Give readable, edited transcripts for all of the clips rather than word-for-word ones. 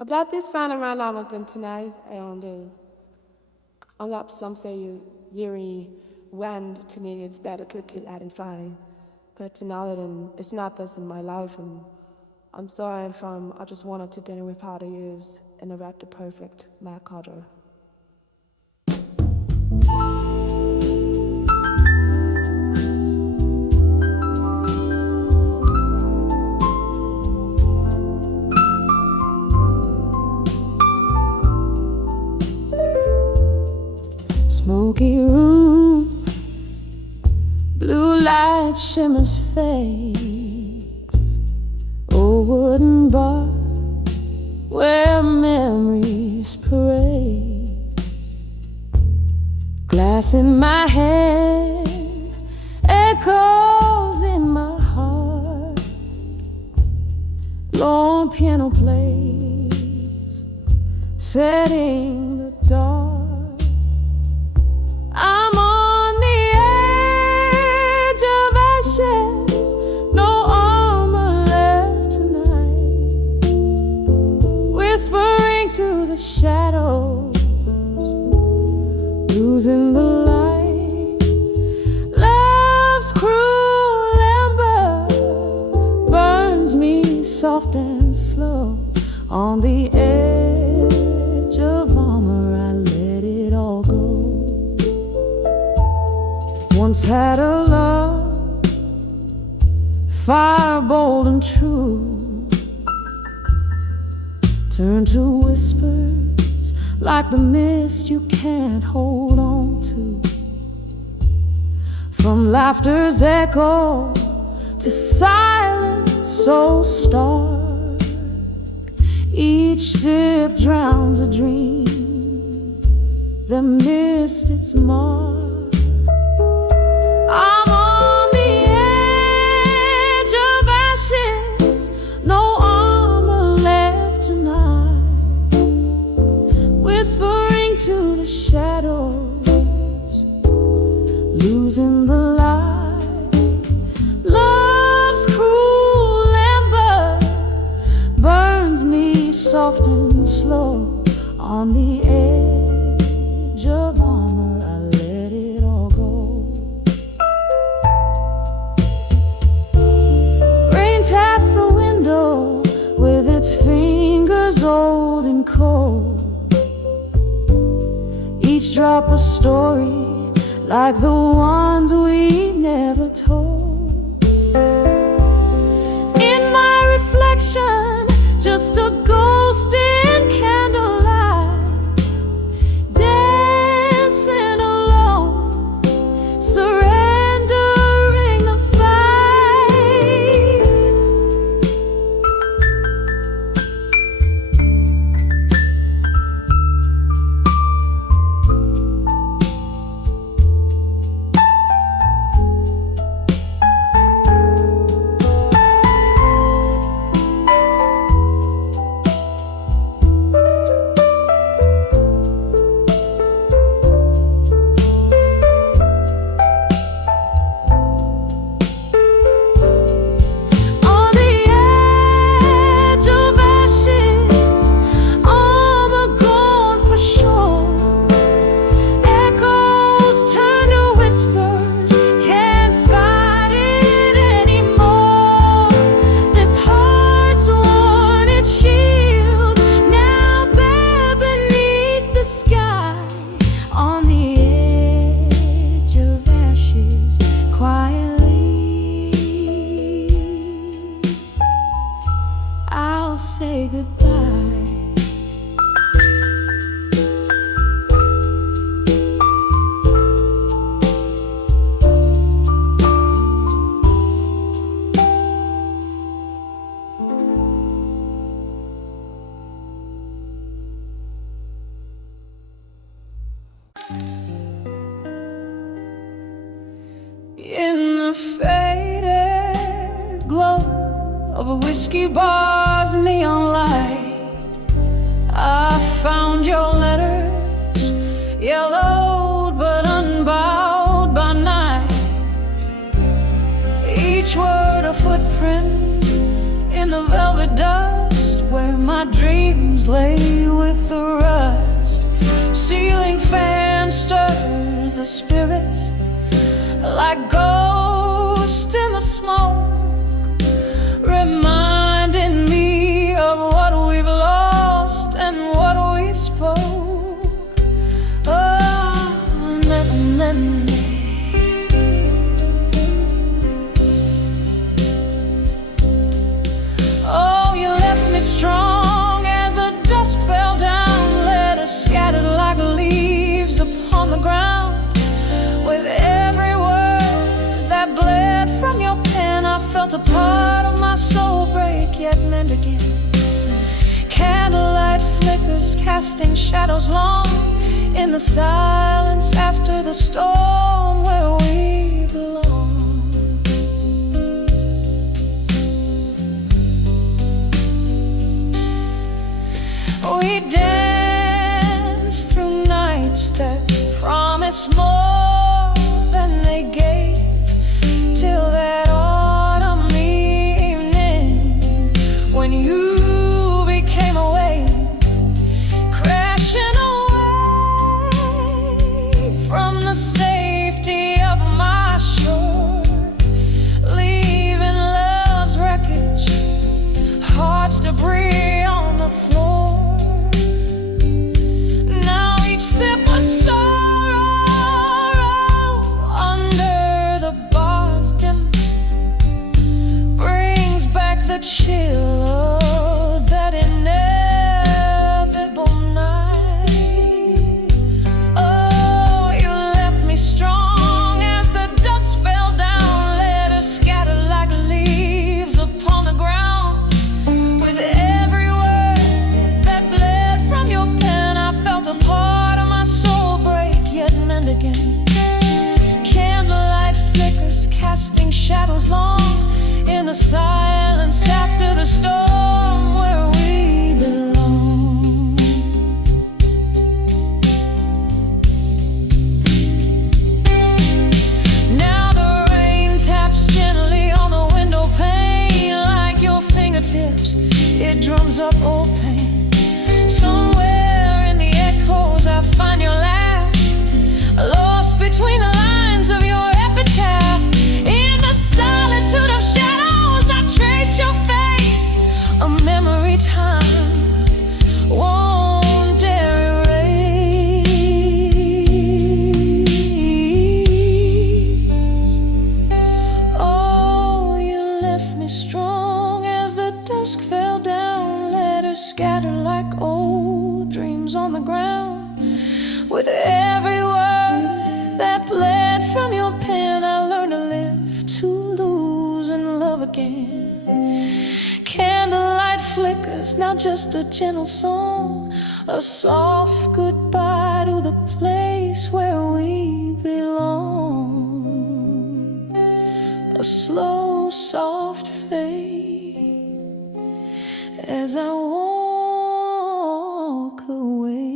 About this final round I'm tonight, and unlike some say Yuri when to me it's delicate to identify, but tonight it's not this in my life, and I'm sorry if I just wanted to dinner with how to use and erect the perfect Mac cutter. Smoky room, blue light shimmers face, old wooden bar where memories parade. Glass in my hand, echoes in my heart. Long piano plays, setting the dark. I'm on the edge of ashes, no armor left tonight. Whispering to the shadows, losing the light. Love's cruel ember burns me soft and slow. On the edge of armor, I let it all go. Once had a love, fire bold and true, turned to whispers like the mist you can't hold on to. From laughter's echo to silence so stark, each sip drowns a dream that missed its mark. I'm on the edge of ashes, no armor left tonight. Whispering to the shadows, losing the light. Love's cruel ember burns me soft and slow. On the edge of armor, I let it all go. Rain taps the window with its fingers old and cold. Each drop a story like the ones we never told. In my reflection, just a ghost in candlelight, dancing alone, surrendering the fight. On the edge of ashes, armor gone for sure. Echoes turn to whispers, can't fight it anymore. This heart's worn its shield, now bare beneath the sky. On the edge of ashes, quietly, I'll say goodbye. In the faded glow of a whiskey bar's neon light, I found your letters, yellowed but unbowed by night. Each word a footprint in the velvet dust where my dreams play with the rust. Ceiling fan stirs the spirits like ghosts in the smoke, reminding me of what we've lost and what we spoke. Oh, oh, you left me strong as the dust fell down, letters scattered like leaves upon the ground. With every word that bled from your pen, I felt a part of my soul break, yet mend again. Candlelight flickers, casting shadows long in the silence after the storm, where we belong. We dance through nights that promise more than they gave, till that autumn evening when you became a wave, crashing away from the safety of my shore, leaving love's wreckage, heart's debris on the floor. Now each sip of sorrow under the bars dim brings back the chill of that inevitable night. Oh, you left me strong as the dust fell down, letters scattered like leaves upon the ground. With every word that bled from your pen, I felt a part of my soul break, yet mend again. Candlelight flickers, casting shadows long in the silence after the storm, where we belong. Now the rain taps gently on the window pane, like your fingertips, it drums up old pain. Somewhere in the echoes I find your laugh, lost between the lines of your epitaph. In the solitude of shadows I trace your face, a memory time won't dare erase. Oh, you left me strong as the dusk fell down, letters scattered like old dreams on the ground. With every word that bled from your pen, I learned to live, to lose, and love again. Candlelight flickers, now just a gentle song, a soft goodbye to the place where we belong. A slow, soft fade as I walk away.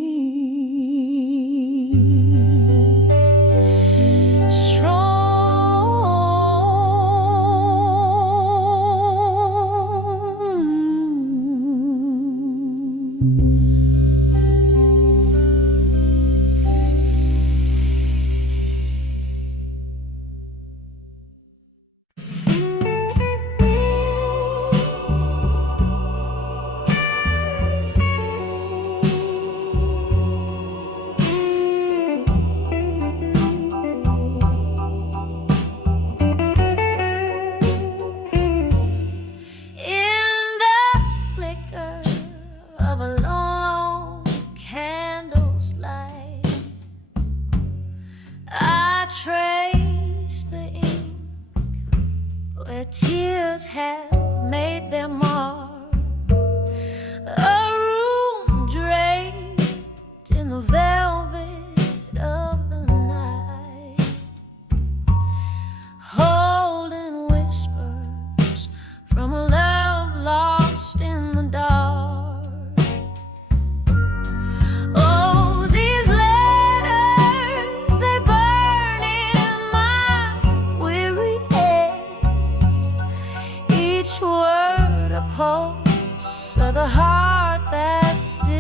Tears have made their mark, a room draped in the velvet of the night, holding whispers from a love lost in the dark. Oh, these letters, they burn in my weary head, each word a pulse of the heart that still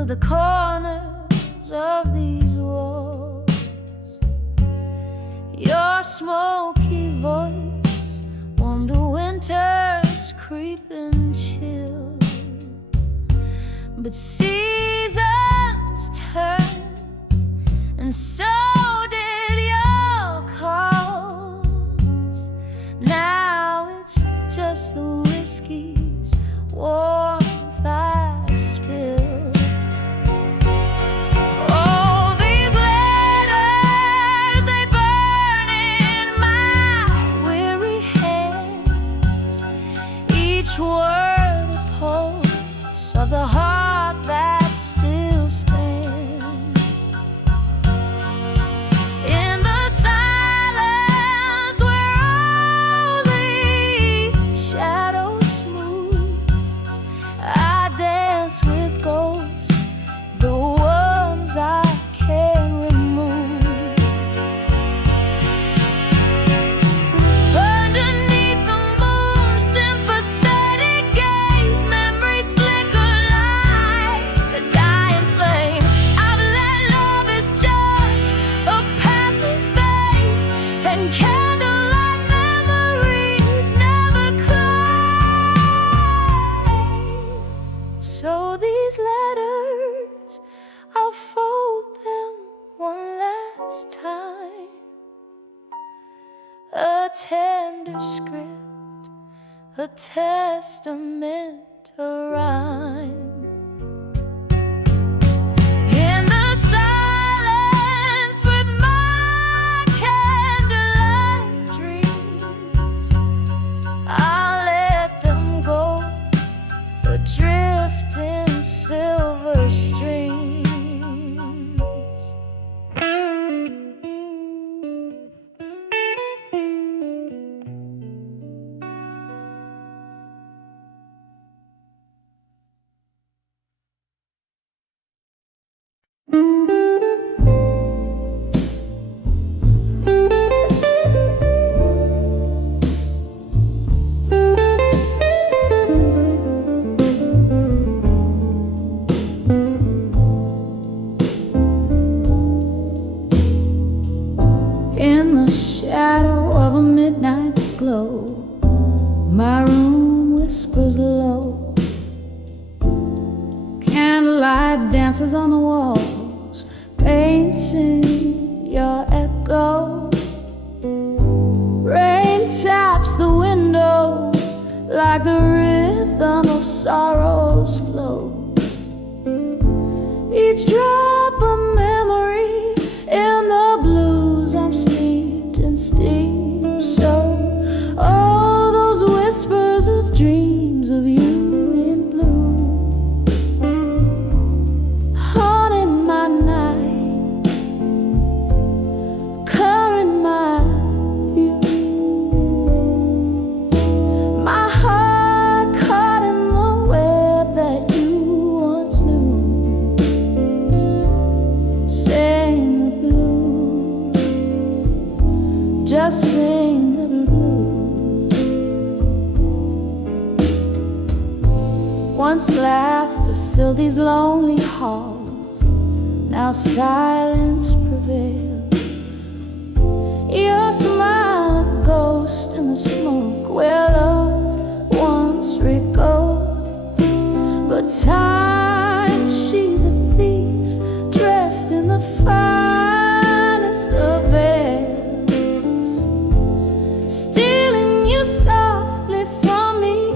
to the corners of these walls. Your smoky voice warmed a winter's creeping chill. But seasons turn, and so did your calls. Now it's just the whiskey's warmth I spill. Oh, these letters, they burn in my weary hands. Each word a pulse of the heart that still stands. In the silence where only shadows move, I dance with ghosts, the ones I can't remove. Underneath the moon's sympathetic gaze, memories flicker like a dying flame. I've let love is just a passing phase, and candlelight memories never claim. So these letters, I'll fold them one last time. A tender script, a testament, a rhyme. In the silence with my candlelight dreams, I'll let them go, adrift in silver streams. In the shadow of a midnight glow, my room whispers low. Candlelight dances on the walls, painting your echo. Rain taps the window like the rhythm of sorrow's flow. Each drop a memory, in the blues I'm steeped in steam. So all those whispers of dreams of you in blue, haunting my night, coloring my view. My heart caught in the web that you once knew. Sing the blues, just sing the blues. Once laughter filled these lonely halls, now silence prevails. Your smile a ghost in the smoke where love once recalled. But time, she's a thief dressed in the finest of veils, stealing you softly from me,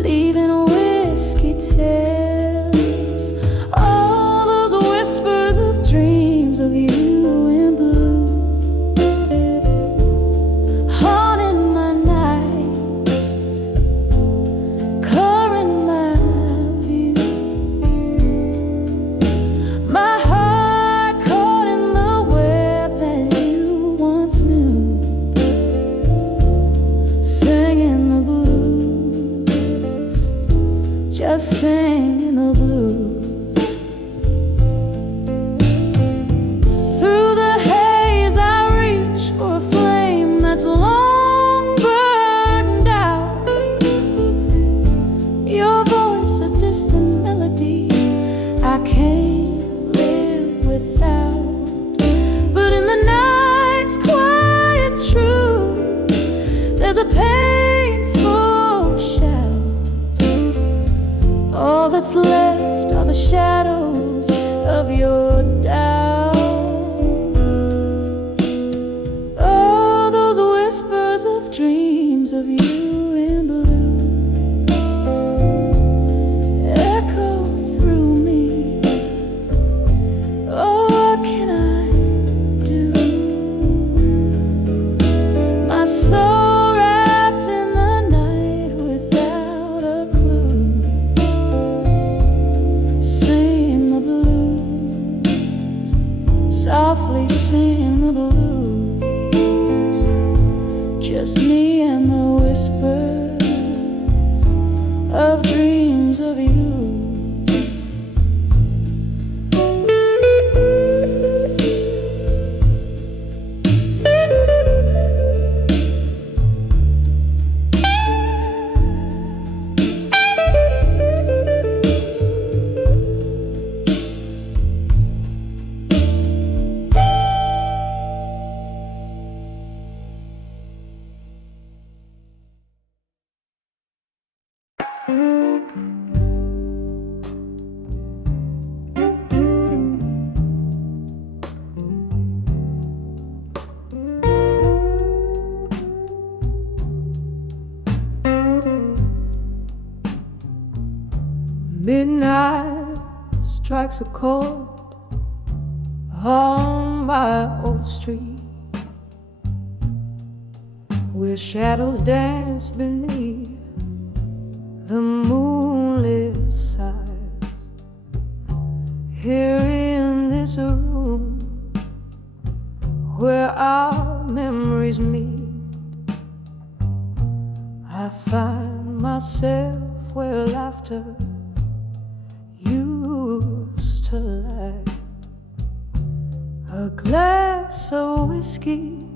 leaving whiskey tales. All those whispers of dreams of you in blue, haunting my nights, coloring my view. was a painful shadow. All that's left are the shadows of your doubt. Oh, those whispers of dreams of you in blue echo through me. Oh, what can I do? My soul wrapped in the night without a clue, singing the blues, softly singing the blues. Just me and the whispers of dreams of you. Midnight strikes a chord on my old street, where shadows dance beneath the moonlit sighs. Here in this room where our memories meet, I find myself where laughter used to lie. A glass of whiskey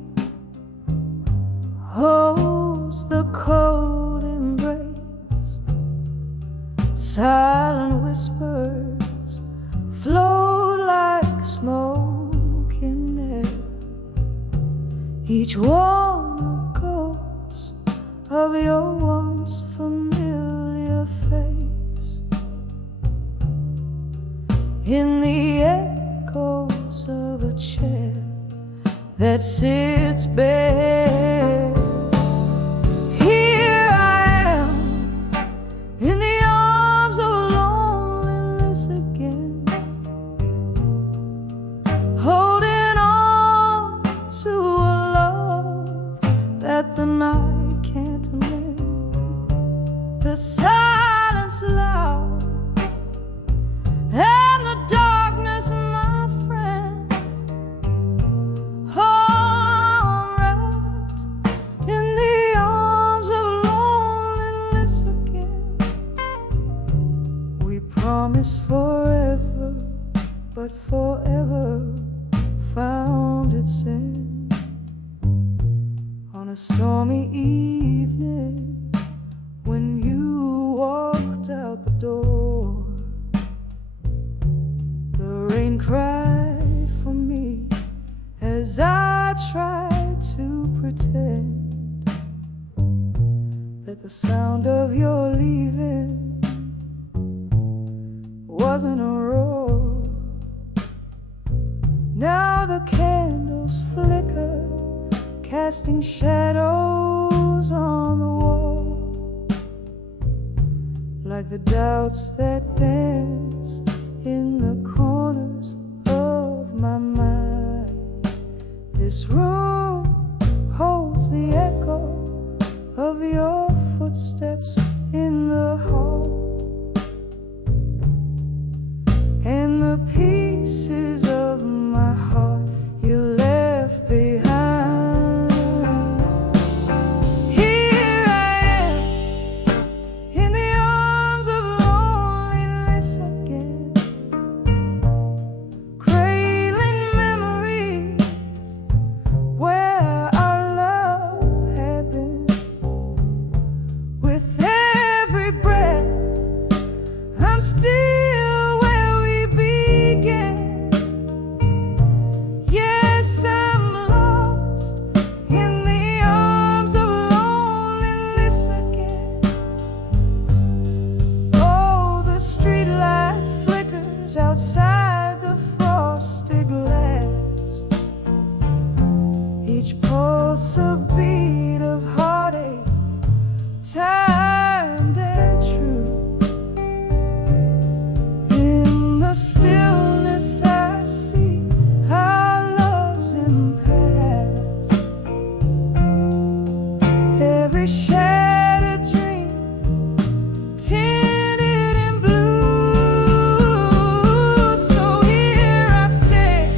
holds the cold embrace. Silent whispers float like smoke in air, each one a ghost of your once familiar face. In the echoes of a chair that sits bare, here I am in the arms of loneliness again, holding on to a love that the night can't mend. The silence loud and the darkness, my friend, all wrapped in the arms of loneliness again. We promised forever, but forever found its end. On a stormy evening, when you walked out the door, the rain cried for me as I tried to pretend that the sound of your leaving wasn't a roar. Now the candles flicker, casting shadows on the wall, like the doubts that dance in the corners of my mind. This room holds the echo of your footsteps in the hall, and the pieces of my heart you left behind. Here I am in the arms of loneliness again, cradling memories where our love each pulse a beat of heartache, timed and true. In the stillness I see our love's impasse. Every shattered dream tinted in blue. So here I stand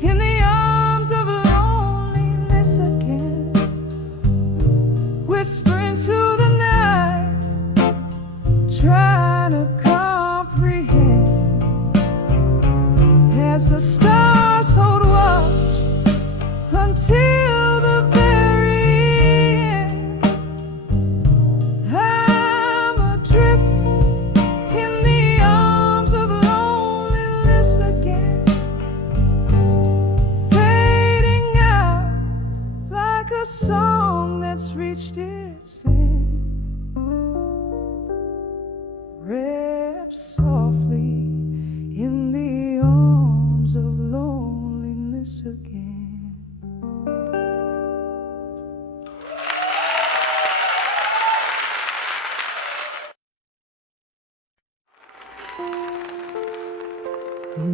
in the arms of loneliness again, whispering to the night, trying to comprehend. As the stars hold watch until the very end, I'm adrift in the arms of loneliness again, fading out like a song that's reached its end. Wrapped softly in the arms of loneliness again.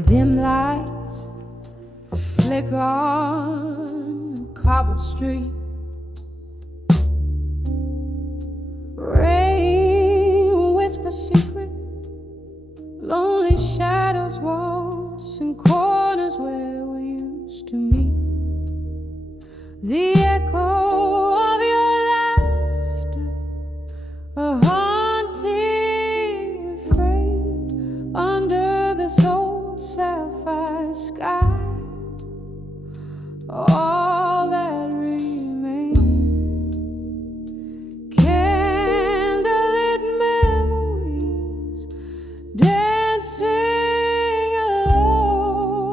Dim lights flicker on a cobbled street. Rain whispers secret, lonely shadows waltz in corners where we used to meet. The echo of your laughter, a haunting refrain under this old sapphire sky. All that remains, candlelit memories dancing alone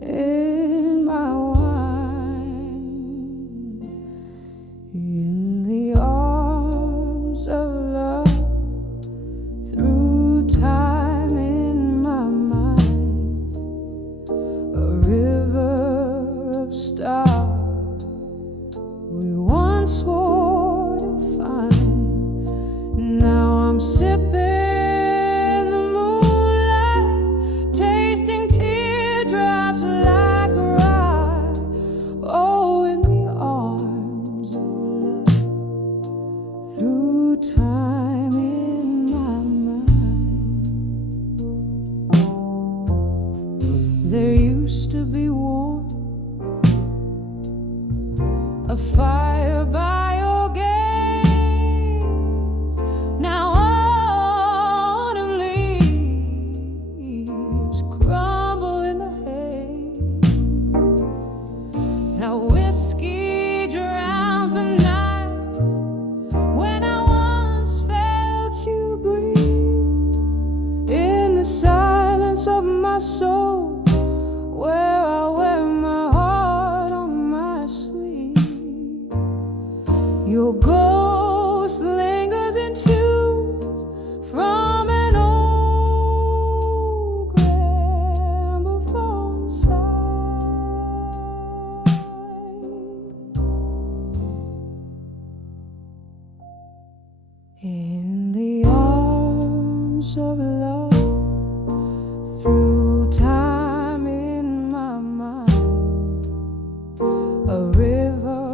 in my wine, in the arms of love, through time in my mind, a river of stars we once swore to find. Now I'm sipping the moonlight, tasting teardrops like rye. Oh, in the arms of love, through time in my mind. There used to be warmth, a fire by your gaze. Now autumn leaves crumble in the haze. Now whiskey drowns the nights when I once felt you breathe in the silence of my soul, where I wear my heart on my sleeve. Your ghost lingers in tunes from an old gramophone side. In the arms of love, through time in my mind, a river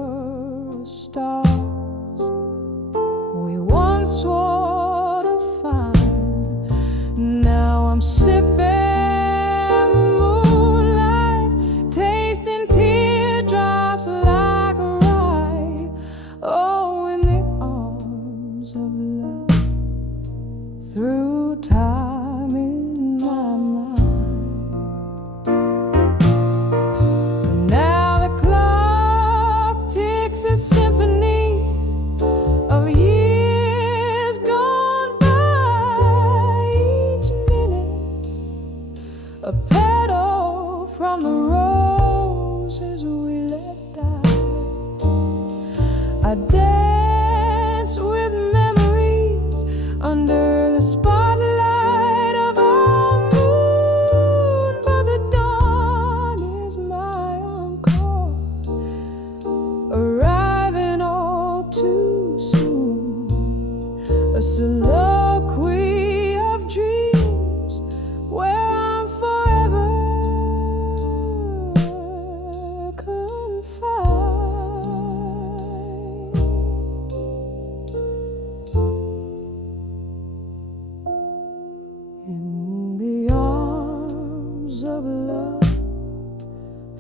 of stars we once swore to find. Now I'm sipping the moonlight, tasting teardrops like rye. Oh, in the arms of love, through time in my mind. And now the clock ticks a symphony of years gone by. Each minute a petal from the roses we let die. I dance with memories under the spotlight of our moon, but the dawn is my uncle.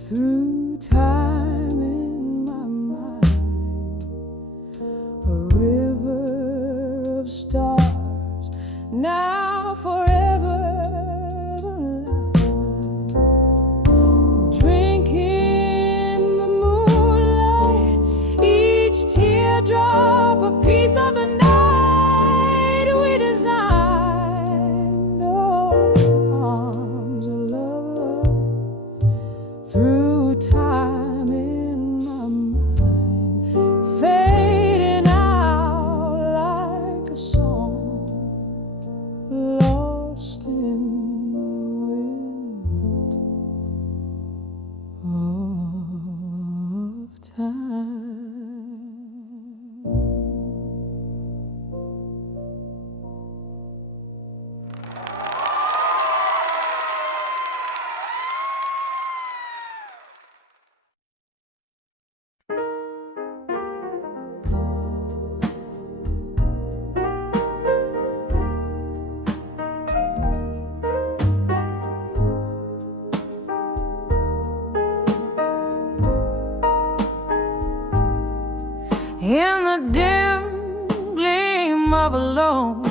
through time in my mind, a river of stars, now forever the light, drinking the moonlight, each teardrop a piece of the night we designed. Oh, arms of love through time in my mind, fading out like a song lost in the wind of time. In the dim gleam of a lone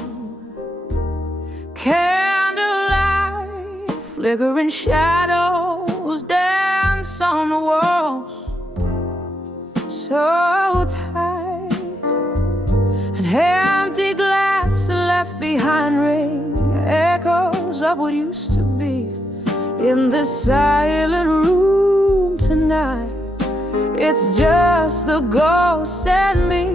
candlelight, flickering shadows dance on the walls, so tight. An empty glass left behind ring echoes of what used to be. In this silent room tonight, it's just the ghost and me,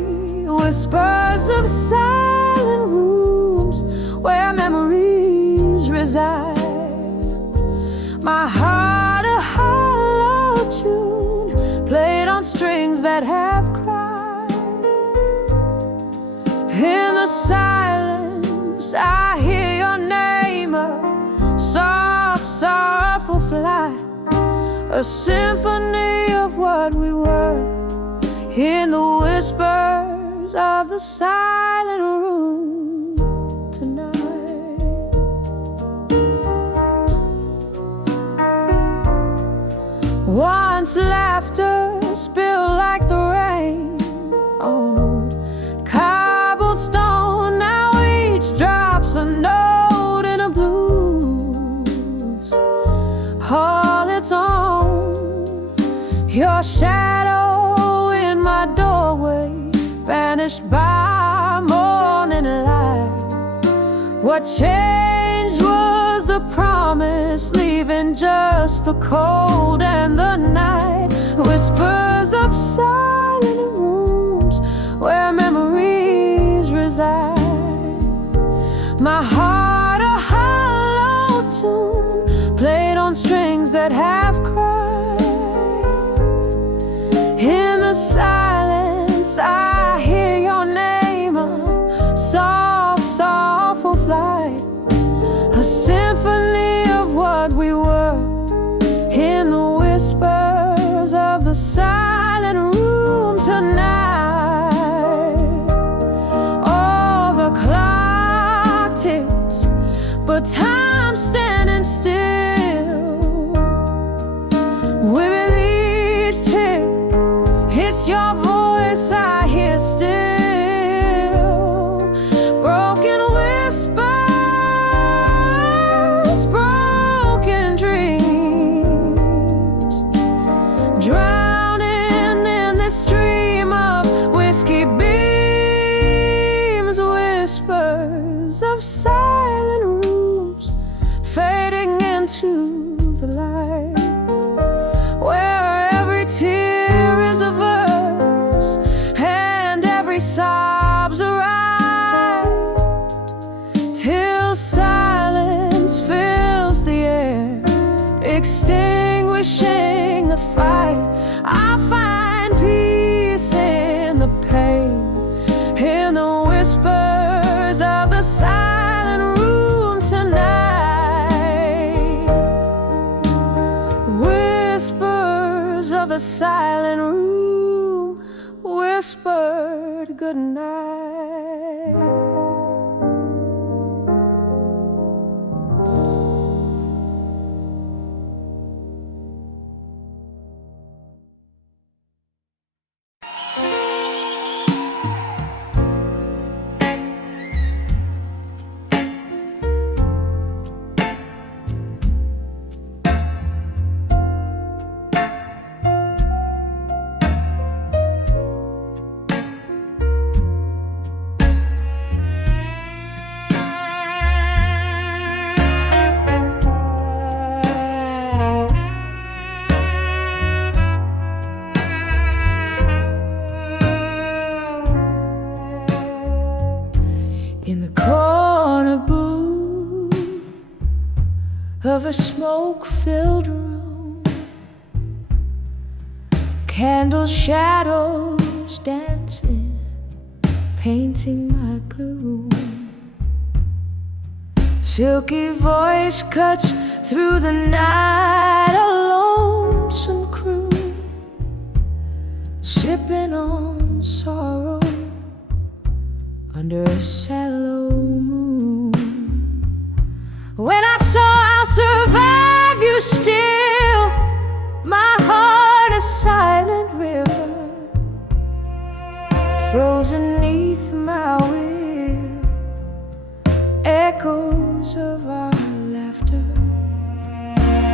whispers of silent rooms where memories reside. My heart a hollow tune, played on strings that have cried. In the silence I hear your name, a soft, sorrowful flight, a symphony of what we were, in the whispers of the silent room tonight. Once laughter spilled like the rain on cobblestone, now each drops a note in a blues all its own. Your shadow in my doorway vanished by morning light. What changed was the promise, leaving just the cold and the night. Whispers of silent rooms where memories reside. My heart a hollow tune, played on strings that have cried. In the silence I hear your name, a soft, soulful flight, a symphony of what we were, in the whispers of the silent room tonight. Oh, the clock ticks, but time's standing still. With each tick, it's your voice I hear still. Broken whispers, broken dreams, drowning in this stream of whiskey beams. Whispers of silent rooms fading into the light, where every tear is a verse and every sob's a rhyme, till silence fills the air, extinguishing the fight. I find peace in the pain, in the whispers of the silent room tonight. Whispers of the silent room whispered goodnight. a smoke-filled room, candle shadows dancing, painting my gloom. Silky voice cuts through the night, a lonesome crew, sipping on sorrow under a shallow moon. When I saw I'll survive you still, my heart a silent river, frozen neath my will, echoes of our laughter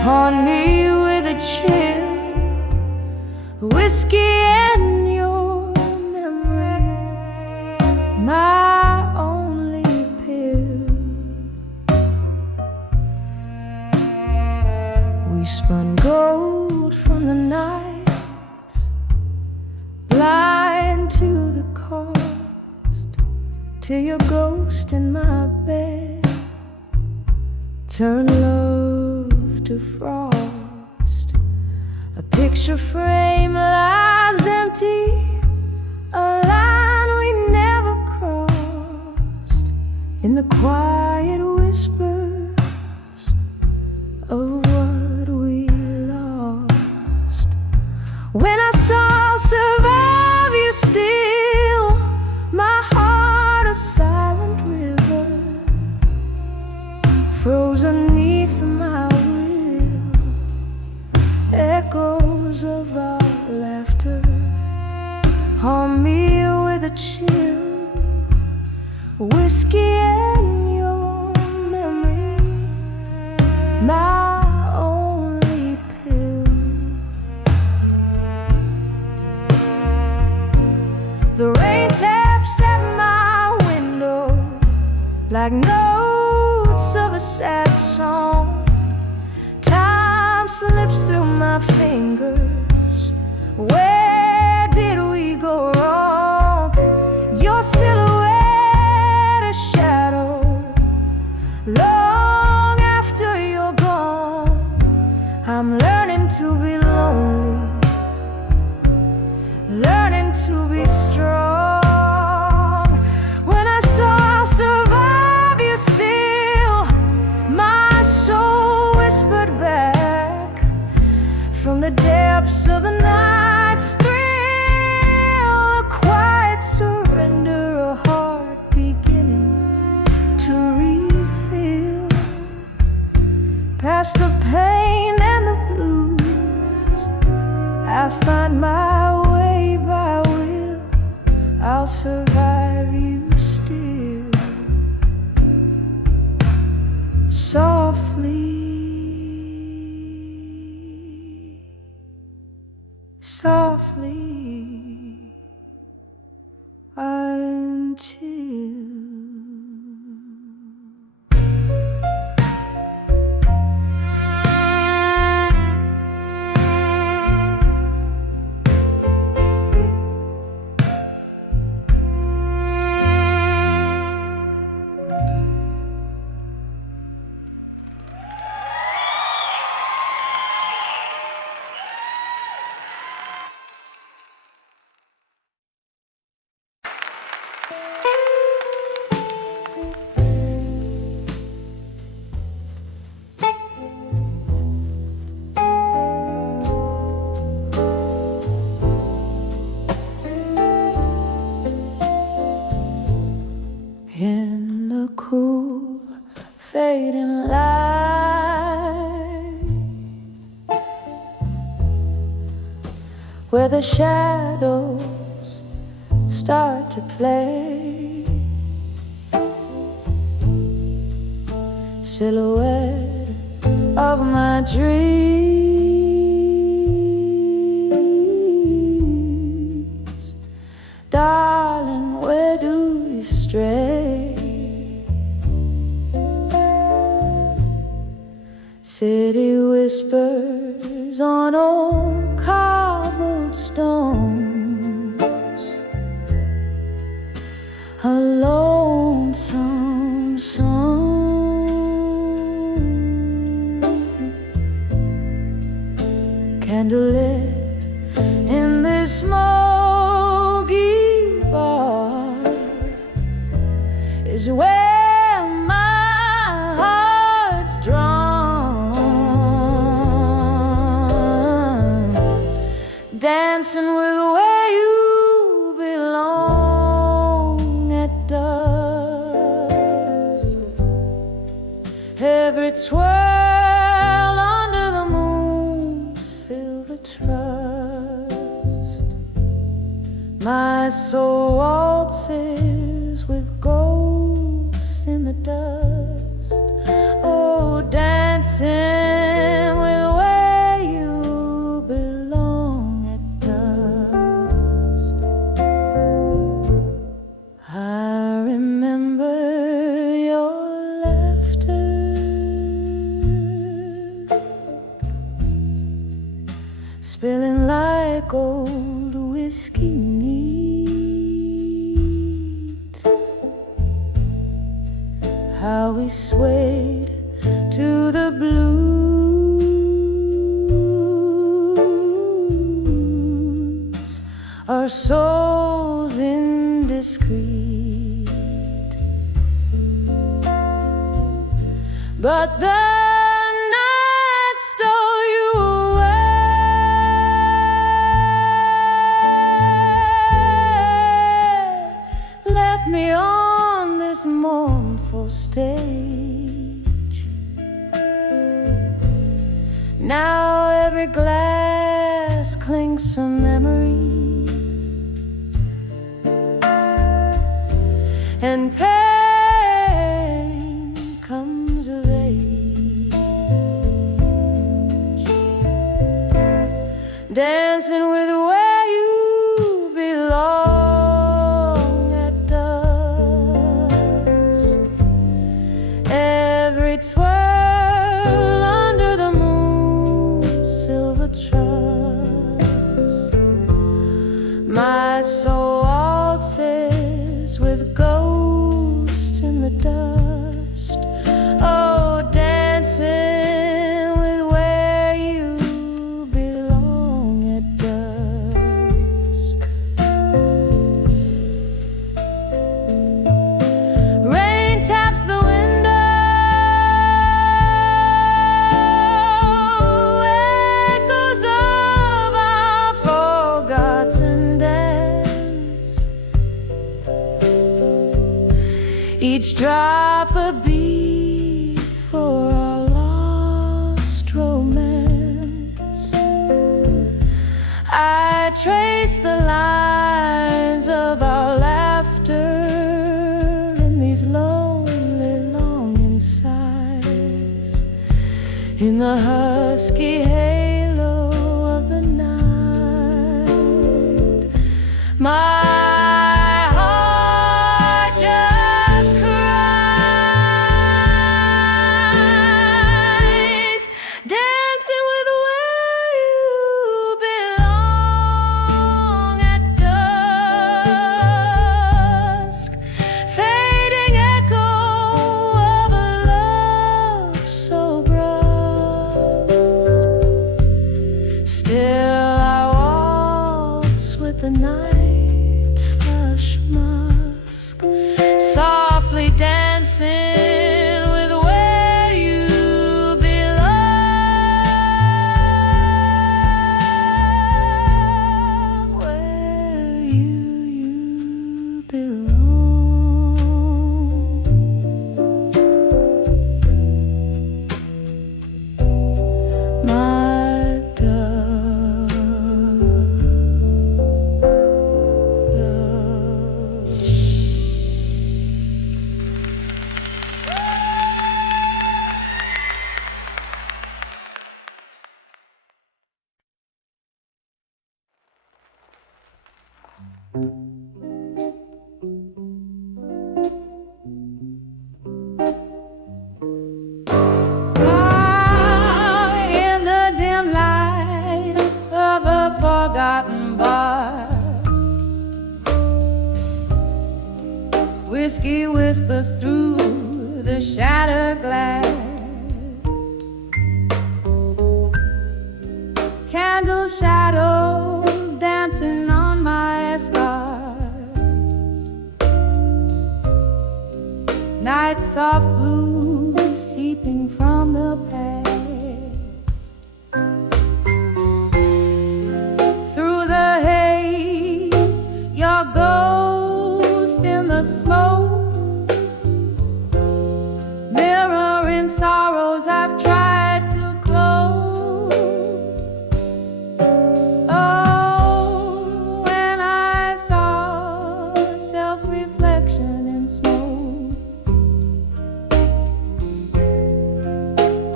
haunt me with a chill. Whiskey and your memory, my only pill. We spun gold from the night, blind to the cost, till your ghost in my bed turned love to frost. A picture frame lies empty, a line we never crossed, in the quiet whispers of what we lost. When I saw I'll survive you still, my heart a silent river, frozen neath my will, echoes of our laughter haunt me with a chill. Whiskey and your memory, my only pill. The rain taps at my window like notes of a sad song. Time slips through my fingers. Where did we go wrong? Your silhouette a shadow long after you're gone. I'm learning to be lonely, learning to be strong. When I saw I'll survive you still, my soul whispered back from the depths of the night's thrill, a quiet surrender, a heart beginning to refill. Past the pain and the blues, I find my way by will. I'll survive you still. Softly, softly, until in the cool, fading light, where the shadows start to play, silhouette of my dreams, darling, where do you stray? City whispers on old cobblestones, a lonesome song. in this smoky bar is where my heart's drawn, dancing with where you belong at dusk. Every twirl under the moon's silver trust, my soul waltzes with ghosts in the dust. Oh, dancing with where you belong at dusk. I remember your laughter, spilling like old whiskey neat. How we swayed to the blues, our souls indiscreet. But the night stole you away, left me on this mournful stage. Now every glass clinks a memory, and pain comes of age, dancing with where you belong at dusk. Every twirl under the moon's silver trust, my soul waltzes with ghosts in the dust. Oh, dancing with where you belong at dusk. Rain taps the window, echoes of our forgotten days, each drop a beat for our lost romance. I trace the lines of our laughter in these lonely longing sighs, in the husky halo of the night. My heart just cries, dancing with where you belong at dusk. Fading echo of a love so brusque. Still I waltz with the night slush musk, softly dancing with where you belong, where you belong. My dove. In the dim light of a forgotten bar, whiskey whispers through the shattered glass. Candle shadows soft blues seeping from the past. Through the hay, your ghost in the smoke, mirroring sorrows I've tried to close. Oh, when I saw self-reflection in smoke,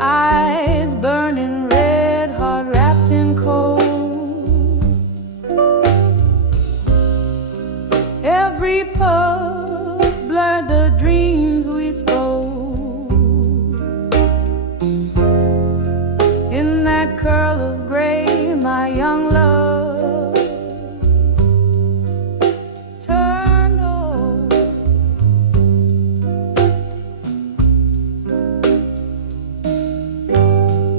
eyes burning red, heart wrapped in cold. Every puff blurred the dreams we spoke. In that curl of gray, my young love turned old.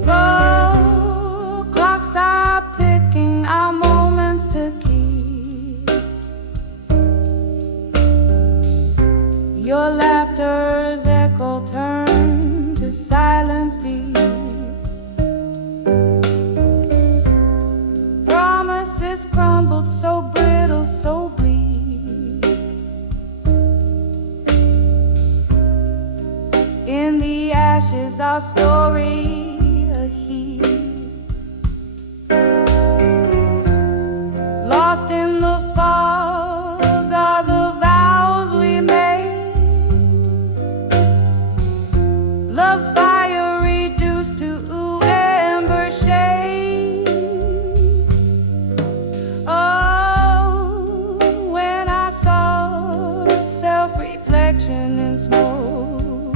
The clock stopped ticking, our moments to keep. Your laughter's echo turned to silence deep. Promises crumbled so brittle, so bleak. In the ashes, our story a heap. Lost in the fog are the vows we made. Love's fire reduced to ember shade. Oh, when I saw self-reflection in smoke,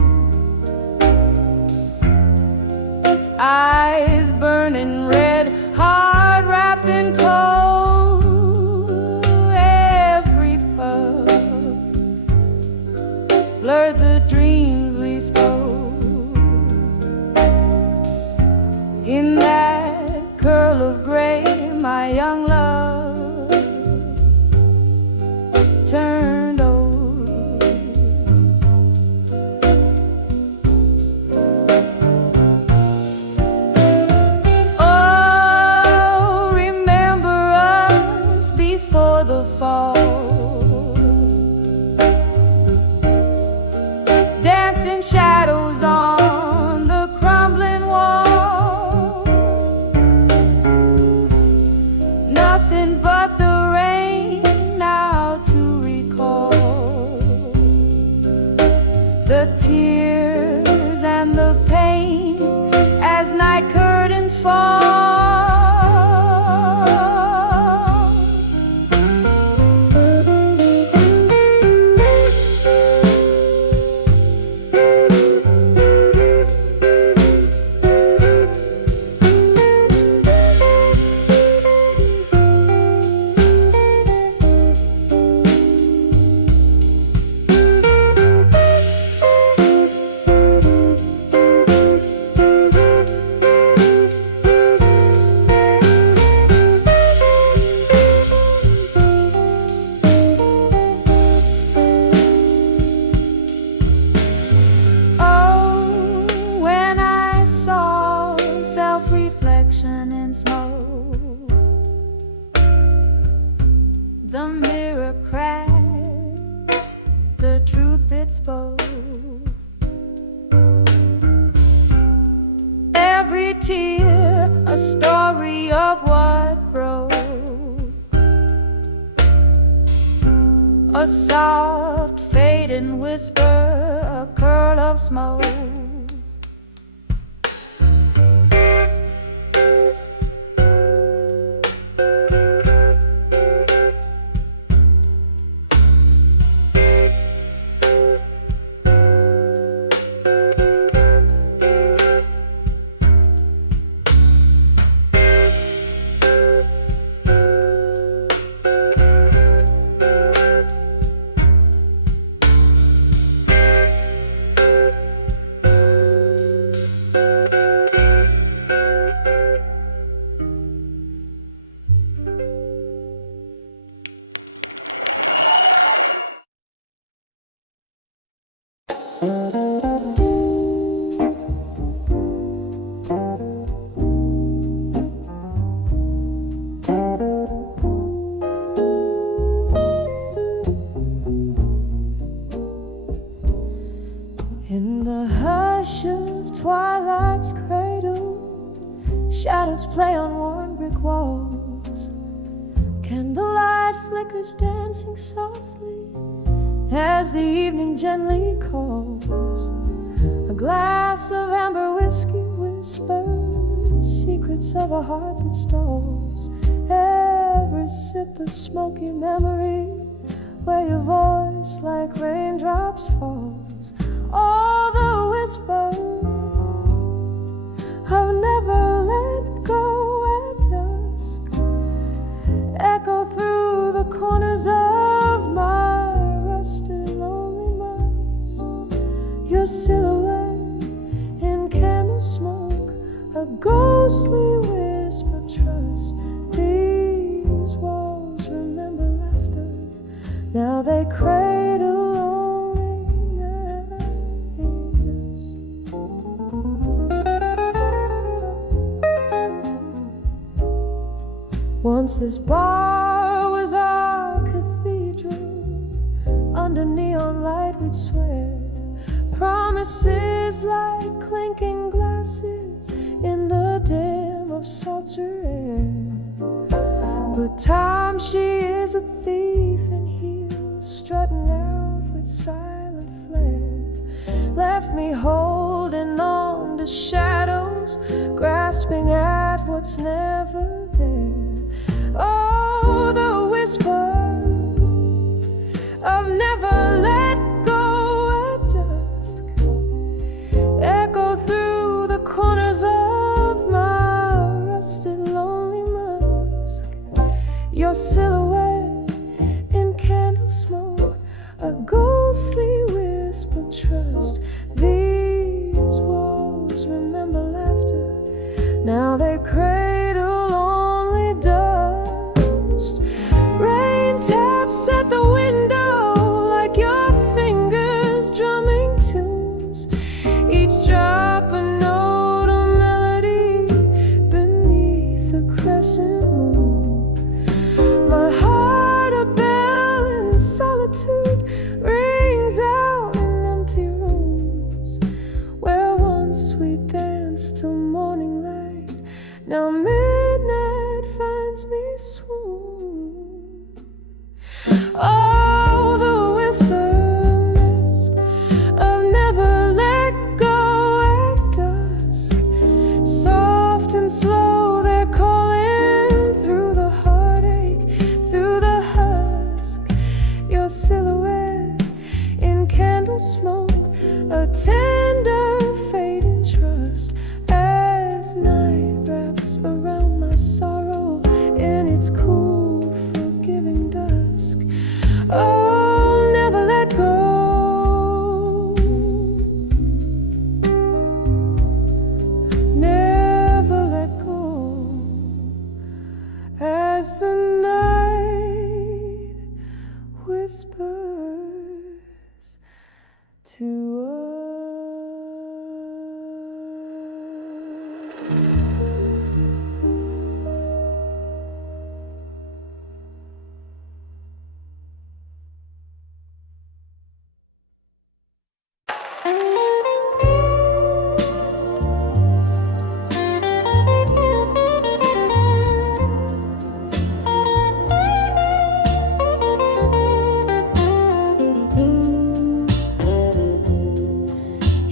eyes burning red, heart wrapped in cold. Every puff blurred the dreams we spoke. In that curl of gray, my young love turned old. Oh, remember us before the fall, dancing shadows on the crumbling wall. Nothing but the rain now to recall the tears and the pain as night curtains fall. Self-reflection in smoke, the mirror cracked, the truth it spoke. Every tear a story of what broke, a soft fading whisper, a curl of smoke. songs. Candlelight flickers dancing softly as the evening gently calls. A glass of amber whiskey whispers secrets of a heart that stalls. Every sip a smoky memory where your voice like raindrops falls. All the whispers I've never let go at dusk echo through the corners of my rusted lonely mask. Your silhouette in candle smoke, a ghostly whisper of trust. These walls remember laughter, now they cradle once this bar was our cathedral. Under neon light we'd swear promises like clinking glasses in the dim of seltzer air. But time, she is a thief in heels, strutting out with silent flair. Left me holding on to shadows, grasping at what's never there. Oh, the whisper I've never let go at dusk echo through the corners of my rusted lonely mask. Your silhouette in candle smoke, a ghostly whisper of trust. These walls remember laughter, now they cradle only dust. Rain taps at the window like your fingers drumming tunes, each drop a note, a melody beneath the crescent moon. My heart, a bell in solitude, rings out in empty rooms where once we danced till morning light. Now midnight finds me swoon. Oh, the whispers I've never let go at dusk, soft and slow they're calling through the heartache, through the husk. Your silhouette in candle smoke, a tender fading trust as night wraps around my sorrow in its cool forgiving dusk. Oh, never let go, never let go, as the night whispers to us.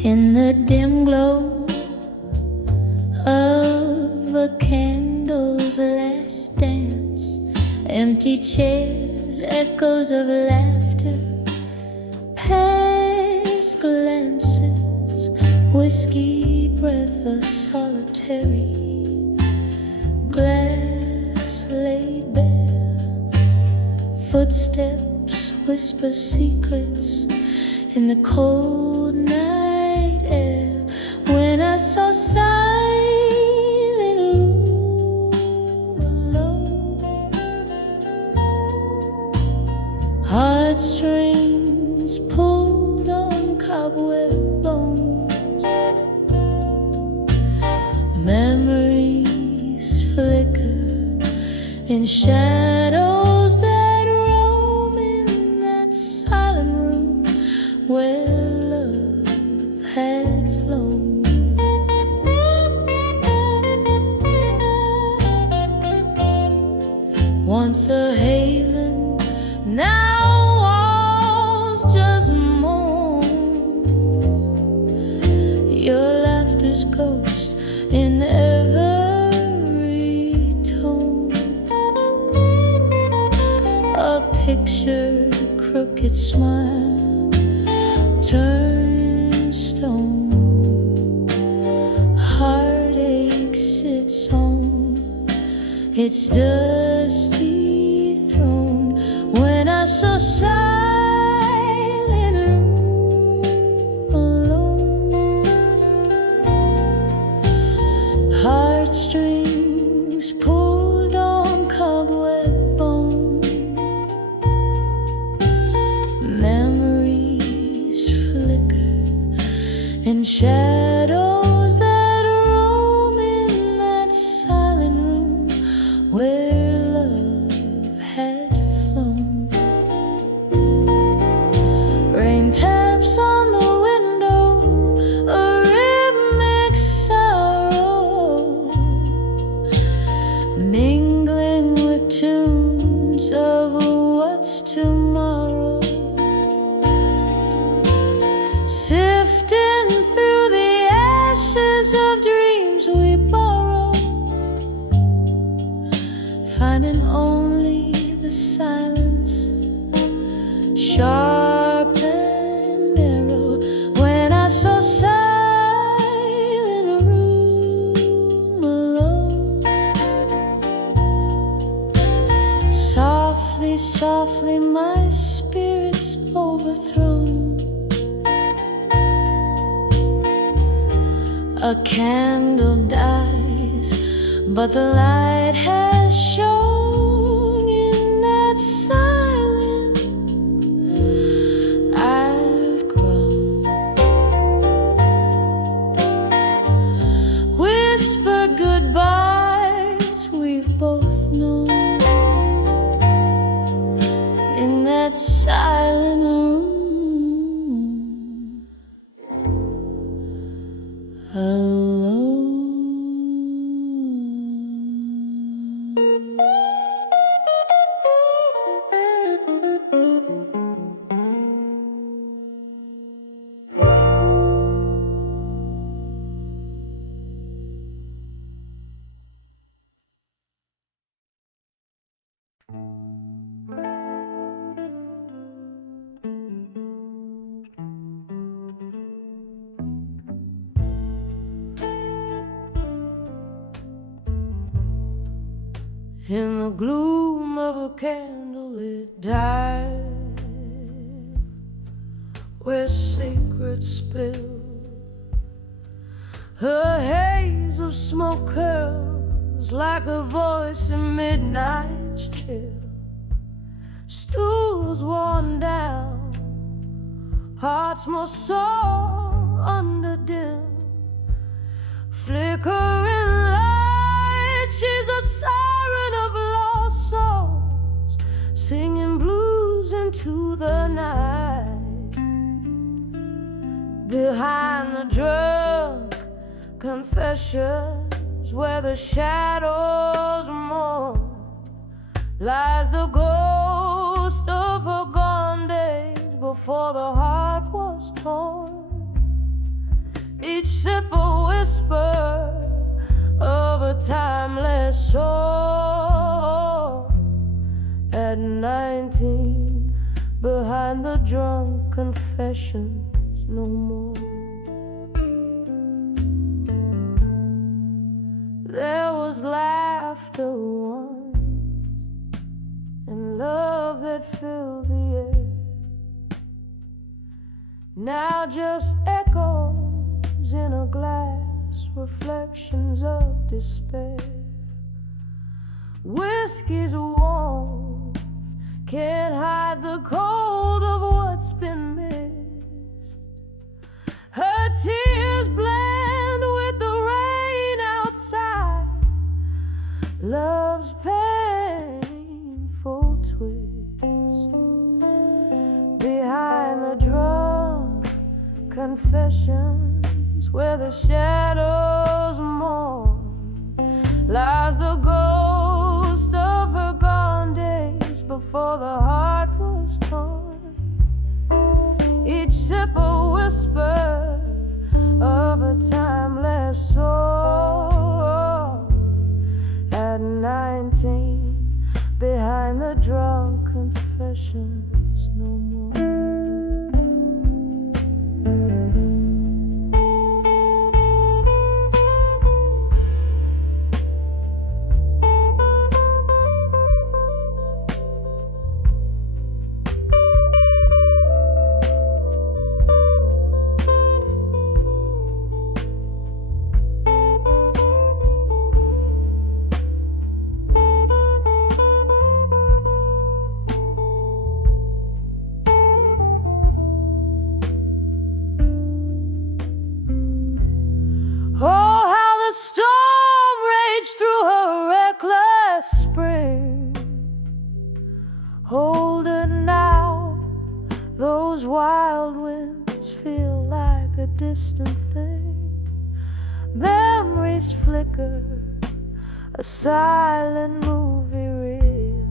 In the dim glow of a candle's last dance, empty chairs, echoes of laughter, past glances, whiskey breath, a solitary glass laid bare. Footsteps whisper secrets in the cold night air. When I saw silent room alone, heartstrings pulled on cobweb bones, memories flicker in shadows that roam in that silent room where love had flown. once a haven, now walls just moan. Your laughter's ghost in every tone. A picture, crooked smile, turned stone. Heartache sits on its dusty throne. When I saw silent room alone, heartstrings pulled on cobweb bone, memories flicker in shadows that roam in that silent room where love had flown. Rain taps on the window, a rhythmic sorrow, mingling with tunes of what's tomorrow. Sifting through the ashes of dreams we borrow, finding only the silence, sharp and narrow. When I saw silent room alone, softly, softly my spirit's overthrown. A candle dies, but the light has shone in that silence I've grown. Whispered goodbyes we've both known in that silent room alone. In the gloom of a candlelit dive, where secrets spill, a haze of smoke curls like a voice in midnight's chill. Stools worn down, hearts more sore under dim, flickering light. She's the siren of lost souls, singing blues into the night. Behind the drunk confessions, where the shadows mourn, lies the ghost of her gone days before the heart was torn. Each sip a whisper of a timeless soul. At 19, behind the drunk confessions, no more. There was laughter once, and love that filled the air. Now just echoes in a glass, reflections of despair. Whiskey's warm, can't hide the cold of what's been missed. Her tears blend with the rain outside, love's painful twist. Behind the drunk confessions, where the shadows mourn, lies the ghost of her gone the drunk confessions no more. Older now, those wild winds feel like a distant thing. Memories flicker, a silent movie reel,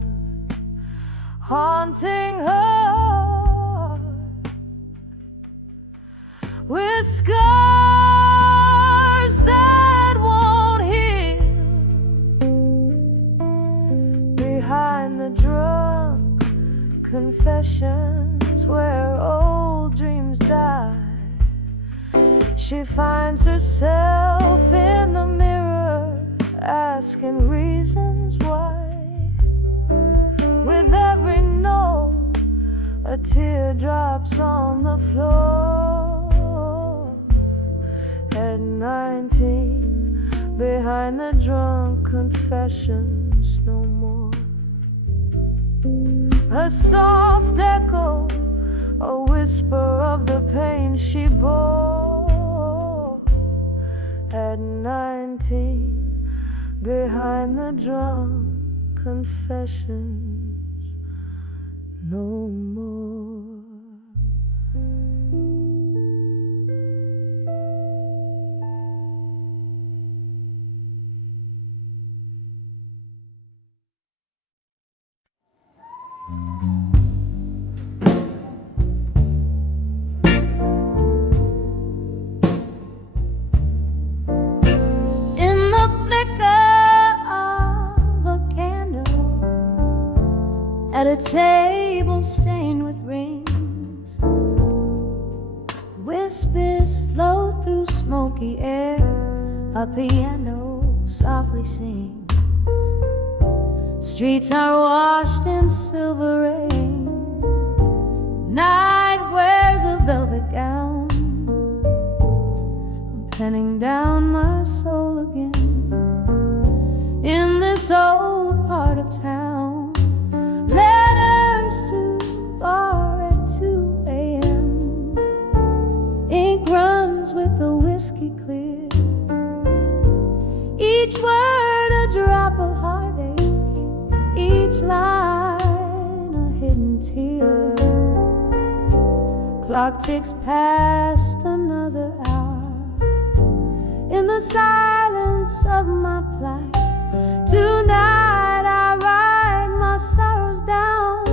haunting her with scars that won't heal. Behind the drunk confessions where old dreams die, she finds herself in the mirror asking reasons why. With every note, a tear drops on the floor. At 19, behind the drunk confessions no more. A soft echo, a whisper of the pain she bore. At 19, behind the drunk confessions no more. At a table stained with rings, whispers float through smoky air. A piano softly sings. Streets are washed in silver rain. Night wears a velvet gown. I'm penning down my soul again in this old part of town. Letters to bar at 2 a.m. Ink runs with the whiskey clear. Each word a drop of heartache, each line a hidden tear. Clock ticks past another hour in the silence of my plight. Tonight I write my sorrows down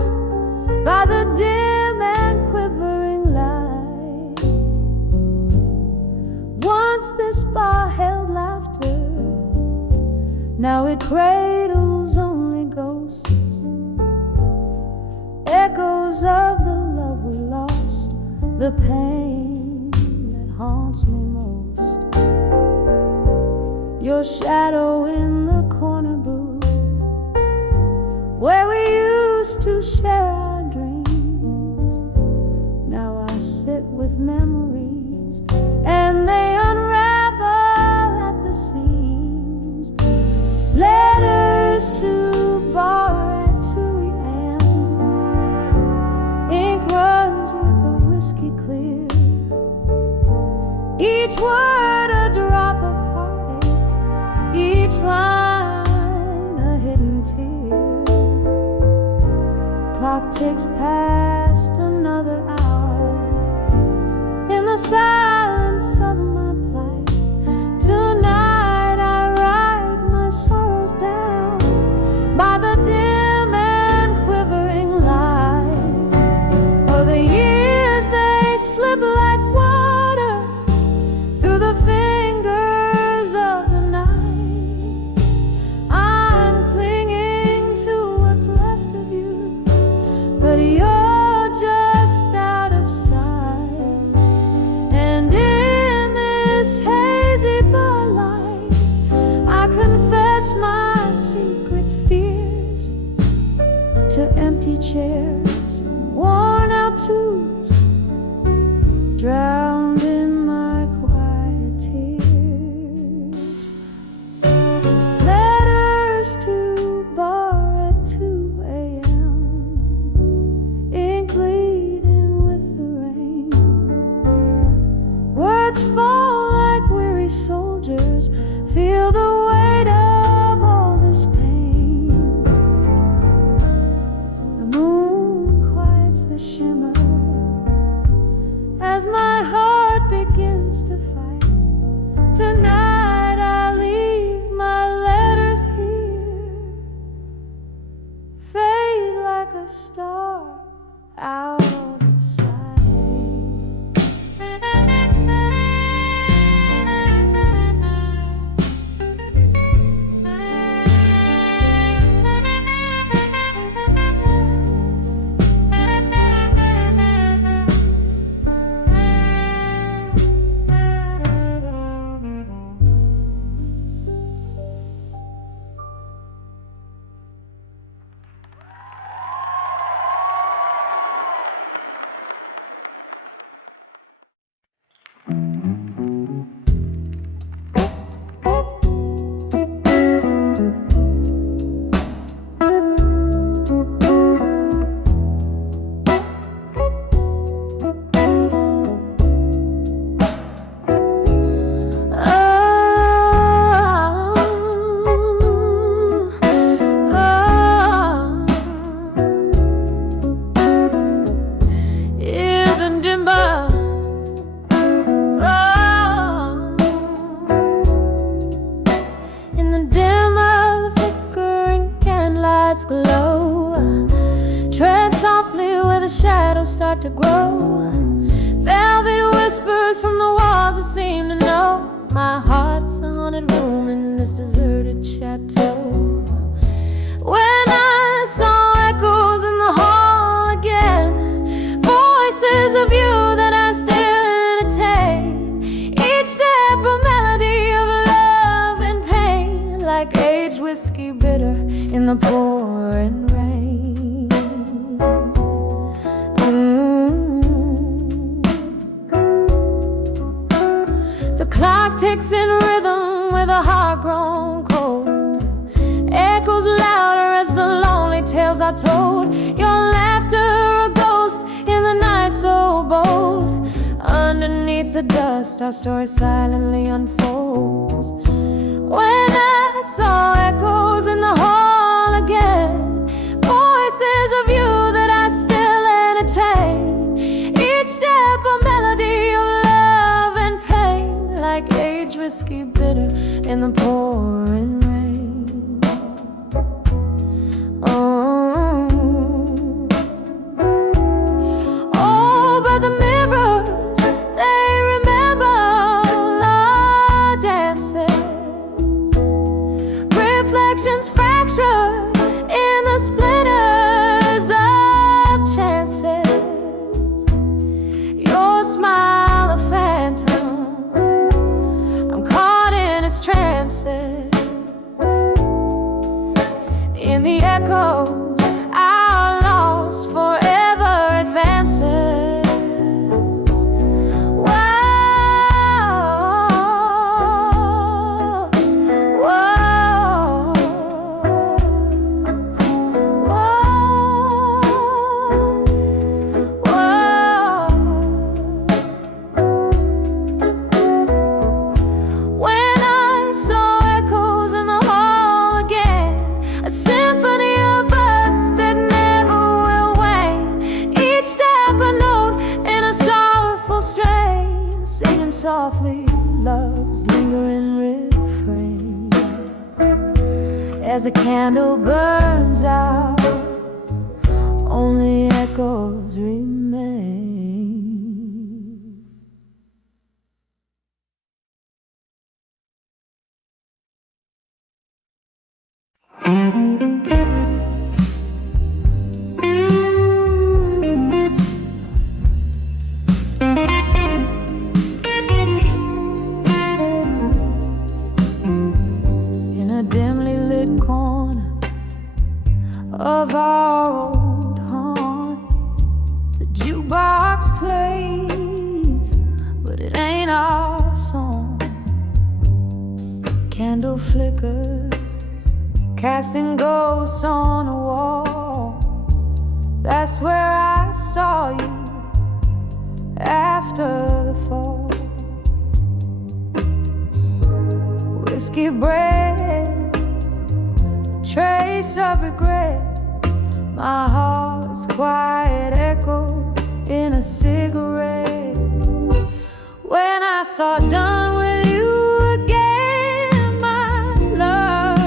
by the dim and quivering light. Once this bar held laughter, now it cradles only ghosts, echoes of the love we lost, the pain that haunts me most. Your shadow in the corner booth where we used to share our dreams. Now I sit with memories and they unravel at the seams. Letters to bar at 2 a.m. Ink runs with the whiskey clear. Each word a drop of heartache, each line a hidden tear. Clock ticks past another hour in the silence of my plight. Tonight I write my sorrows down by the dim and quivering light. Oh, the years they slip like water through the fingers of the night. I'm clinging to what's left of you to empty chairs, worn out tubes, drowned in my quiet tears. Letters to bar at 2 a.m., ink bleeding with the rain. Words fall like weary soldiers, feel the weight of all this pain. The moon quiets the shimmer as my heart begins to fight. Tonight I leave my letters here, fade like a star out of sight. Start to grow, velvet whispers from the walls that seem to know my heart's a haunted room in this deserted chateau. When I saw echoes in the hall again, voices of you that I still entertain, each step a melody of love and pain, like aged whiskey bitter in the pouring rain. Clock ticks in rhythm with a heart grown cold, echoes louder as the lonely tales are told. Your laughter a ghost in the night so bold. Underneath the dust our story silently unfolds. When I saw echoes in the hall again, voices of you that I still entertain, each step a melody of love and pain, like aged whiskey bitter in the pouring rain. Oh, but the mirrors, they remember all our dances, reflections fractured in the splitters of chances. Your smile a phantom, trances. In the echoes our loss forever advances. Whoa, whoa, whoa, whoa. When I saw echoes in the hall again, a symphony of us that never will wane, each step a note in a sorrowful strain, singing softly love's lingering refrain. As a candle burns out, only echoes remain. In a dimly lit corner borrowed haunt. The jukebox plays, but it ain't our song. Candle flickers, casting ghosts on the wall. That's where I saw you after the fall. Whiskey bread, a trace of regret. My heart's quiet echo in a cigarette. When I saw done with you again, my love,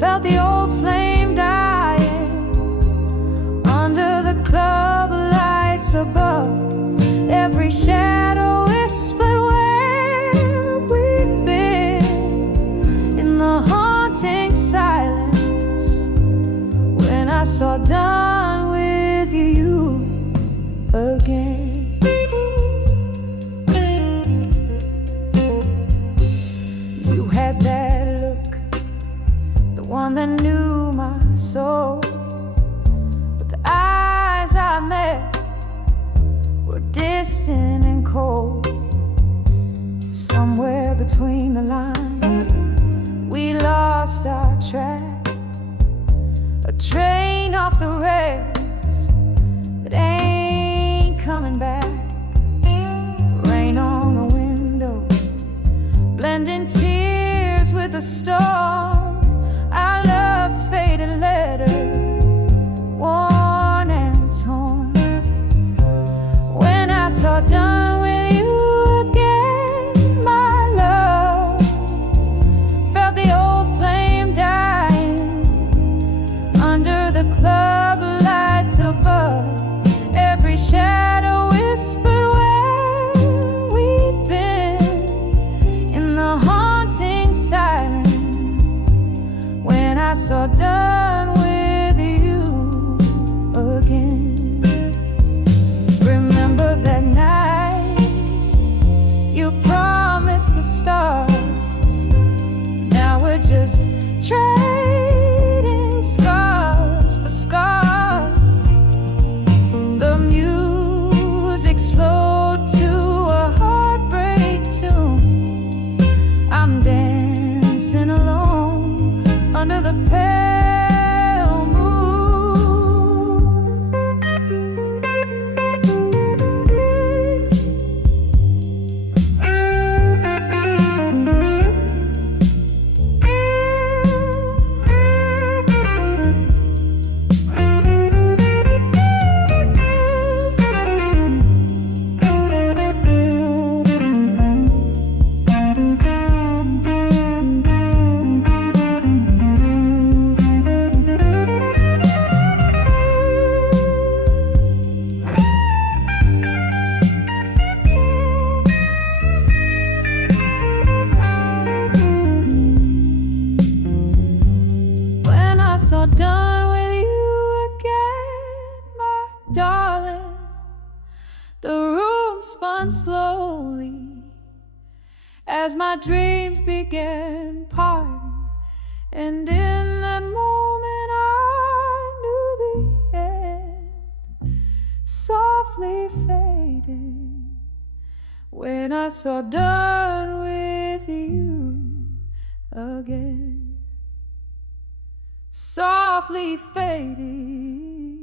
felt the old flame dying under the club lights above. Every shadow whispered where we'd been in the haunting silence. When I saw done with you again. You had that look, the one that knew my soul. But the eyes I met were distant and cold. Somewhere between the lines, we lost our track. A train off the rails that ain't coming back. Rain on the window, blending tears with the storm. Our love's faded letter, worn and torn. When I saw done with you again, my love, felt the old flame dying under the club lights above. Every shadow whispered where we'd been in the haunting silence. When I saw done with you again. Remember that night you promised the stars. Now we're just trading scars for scars. The music slowed to a heartbreak tune. I'm dancing alone under the pale moon. When I saw done with you again, my darling, the room spun slowly as my dreams began parting. And in that moment I knew the end softly fading. When I saw done with you again, softly fading.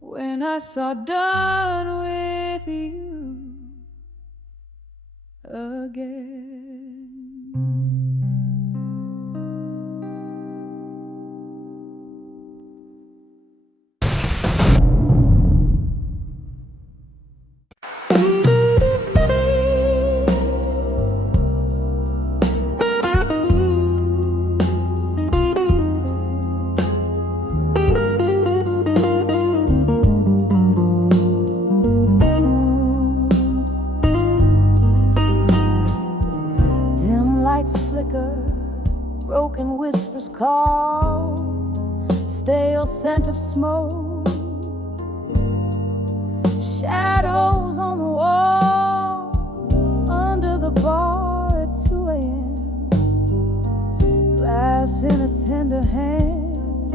When I saw done with you again. Broken whispers call, stale scent of smoke, shadows on the wall, under the bar at 2 a.m. Glass in a tender hand,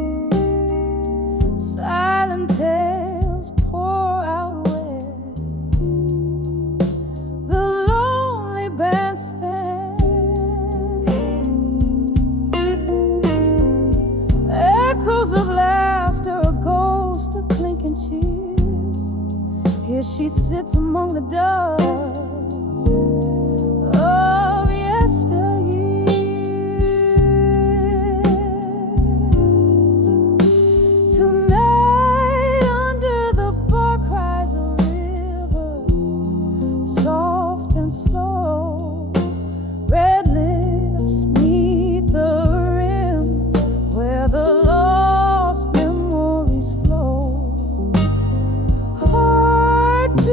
Here she sits among the dust of yesteryears. Tonight under the bar cries a river, soft and slow. Red lips meet the rim where the lost memories flow. Heartbeat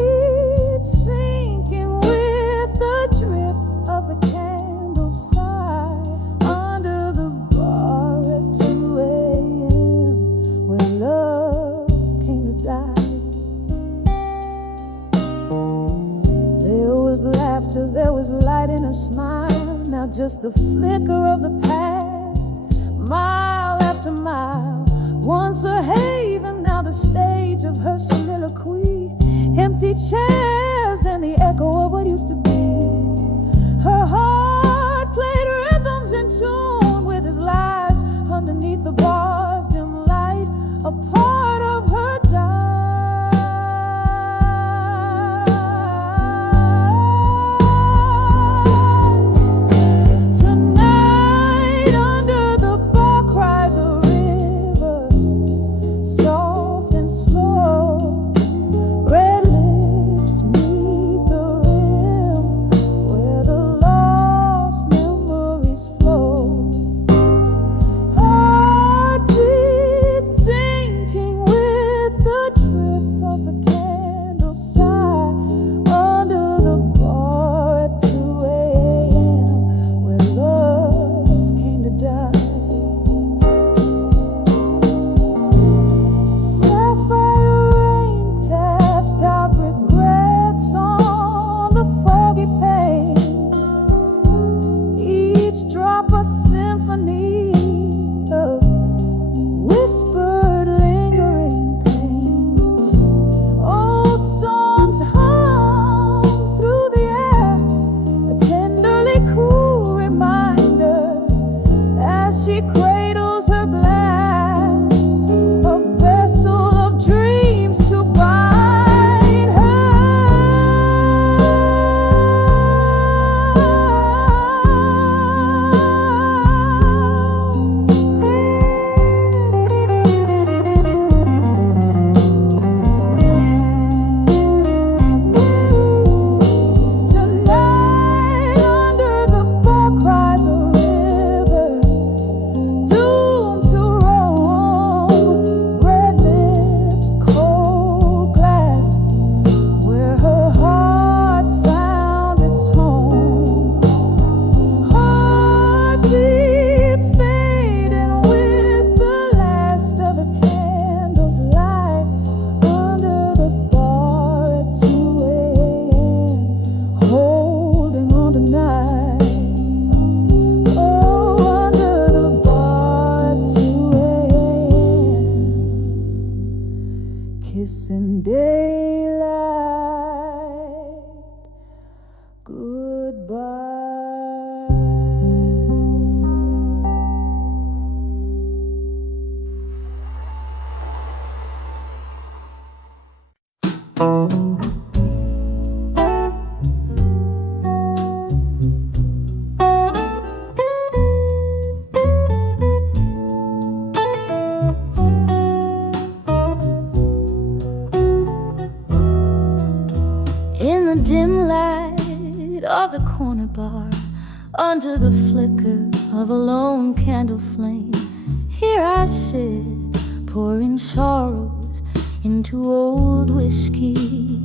sinking with the drip of the candle side under the bar at 2 a.m. where love came to die. There was laughter, there was light in her smile, now just the flicker of the past. Mile after mile, once a haven, now the stage of her soliloquy. Empty chairs and the echo of what used to be. Her heart played rhythms in tune with his lies underneath the bar's dim light, a part of her died. Tonight under the bar cries a river, soft and slow. Red lips meet the rim where the lost memories flow. Heartbeat sinking with the drip of the candle side under the bar at 2 a.m. where love came to die. Sapphire rain taps out regrets on the foggy pane, each drop a symphony of whispered lingering pain. Old songs hum through the air, a tenderly cool reminder as she cradles her glass, a vessel of dreams to bind her. Tonight under the bar cries a river, doomed to roam. Red lips, cold glass, where her heart found its home. Heartbeat fading with the last of the candles light under the bar at 2 a.m. holding on tonight. Oh, under the bar at 2 a.m. kissing daylight goodbye. In the dim light of the corner bar, under the flicker of a lone candle flame, here I sit, pouring sorrows into old whiskey,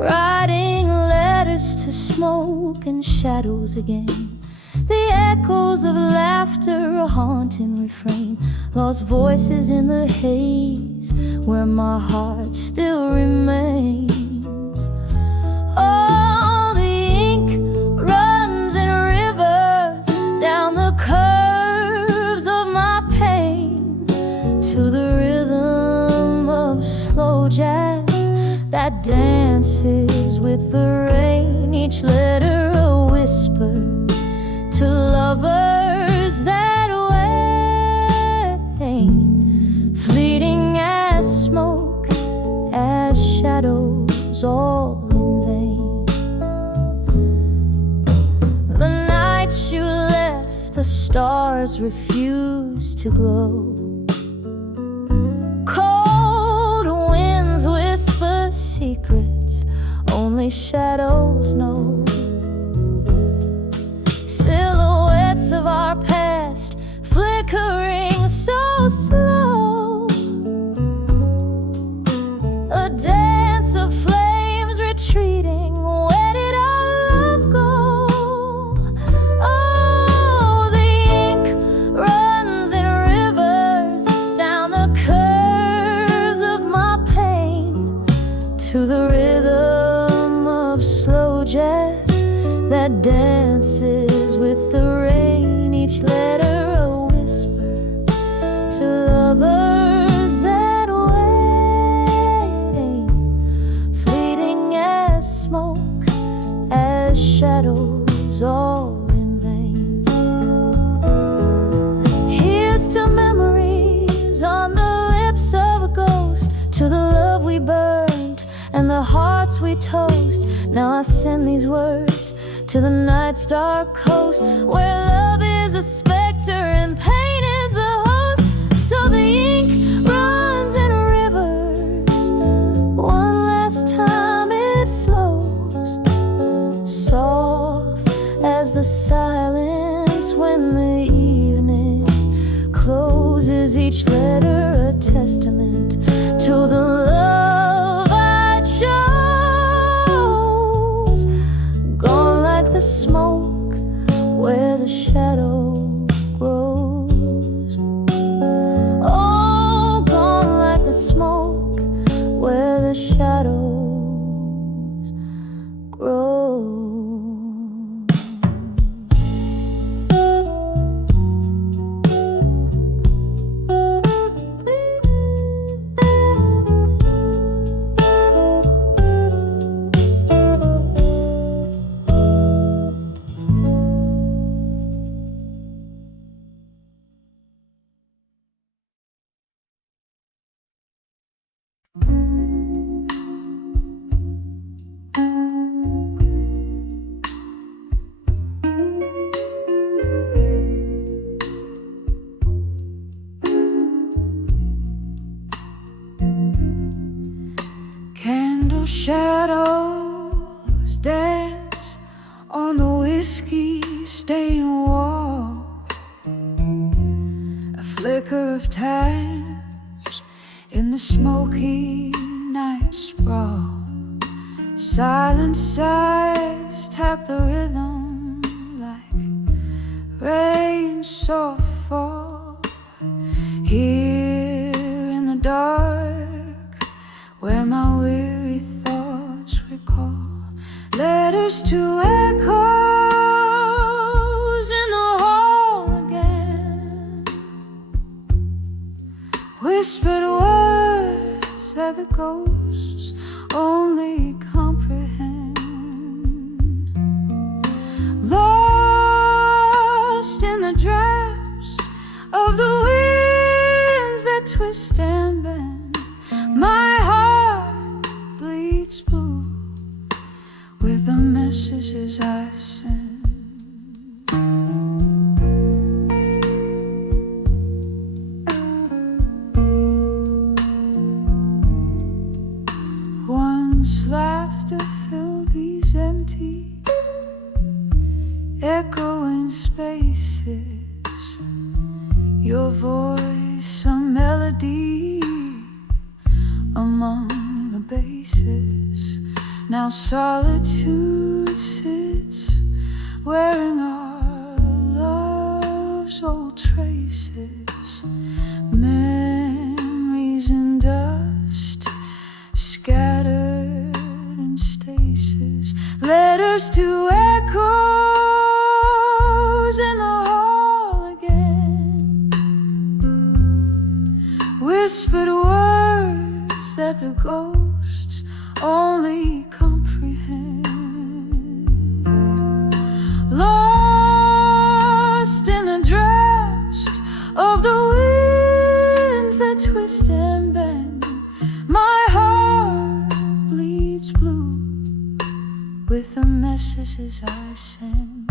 writing letters to smoke and shadows again. The echoes of laughter, a haunting refrain, lost voices in the haze where my heart still remains. Oh, the ink runs in rivers down the curves of my pain to the rhythm of slow jazz that dances with the rain. Each letter a whisper to lovers that way, fleeting as smoke, as shadow stars refuse to glow. Cold winds whisper secrets only shadows know. Silhouettes of our past flickering so slow. A dance of flames retreating. Where did our love go? Oh, the ink runs in rivers down the curves of my pain, to the rhythm of slow jazz that dances with the rain. Each letter a whisper to lovers that way, fleeting as smoke, as shadows, all in vain. Here's to memories on the lips of a ghost, to the love we burned and the hearts we toast. Now I send these words to the night's dark coast, where love is a specter and pain is the host. So the ink runs in rivers, one last time it flows, soft as the silence when the evening closes. Each letter a testament to the love I chose, gone like the smoke where the shadow grows. Oh, gone like the smoke where the shadows grow. Candle shadows dance on the whiskey-stained wall. A flicker of taps in the smoky night sprawl. Silent sighs tap the rhythm like rain soft fall. Here in the dark, where my weary thoughts recall, letters to echoes in the hall again, whispered words that the ghosts only comprehend. Lost in the drafts of the winds that twist and bend, my heart bleeds blue with the messages I send. Once laughter filled these empty, echoing spaces. Your voice, a melody among the bases. Now solitude sits, wearing our love's old traces. Memories in dust, scattered in stasis. Letters to echoes in the hall again, whispered words that the ghosts only comprehend. Lost in the drafts of the winds that twist and bend, my heart bleeds blue with the messages I send.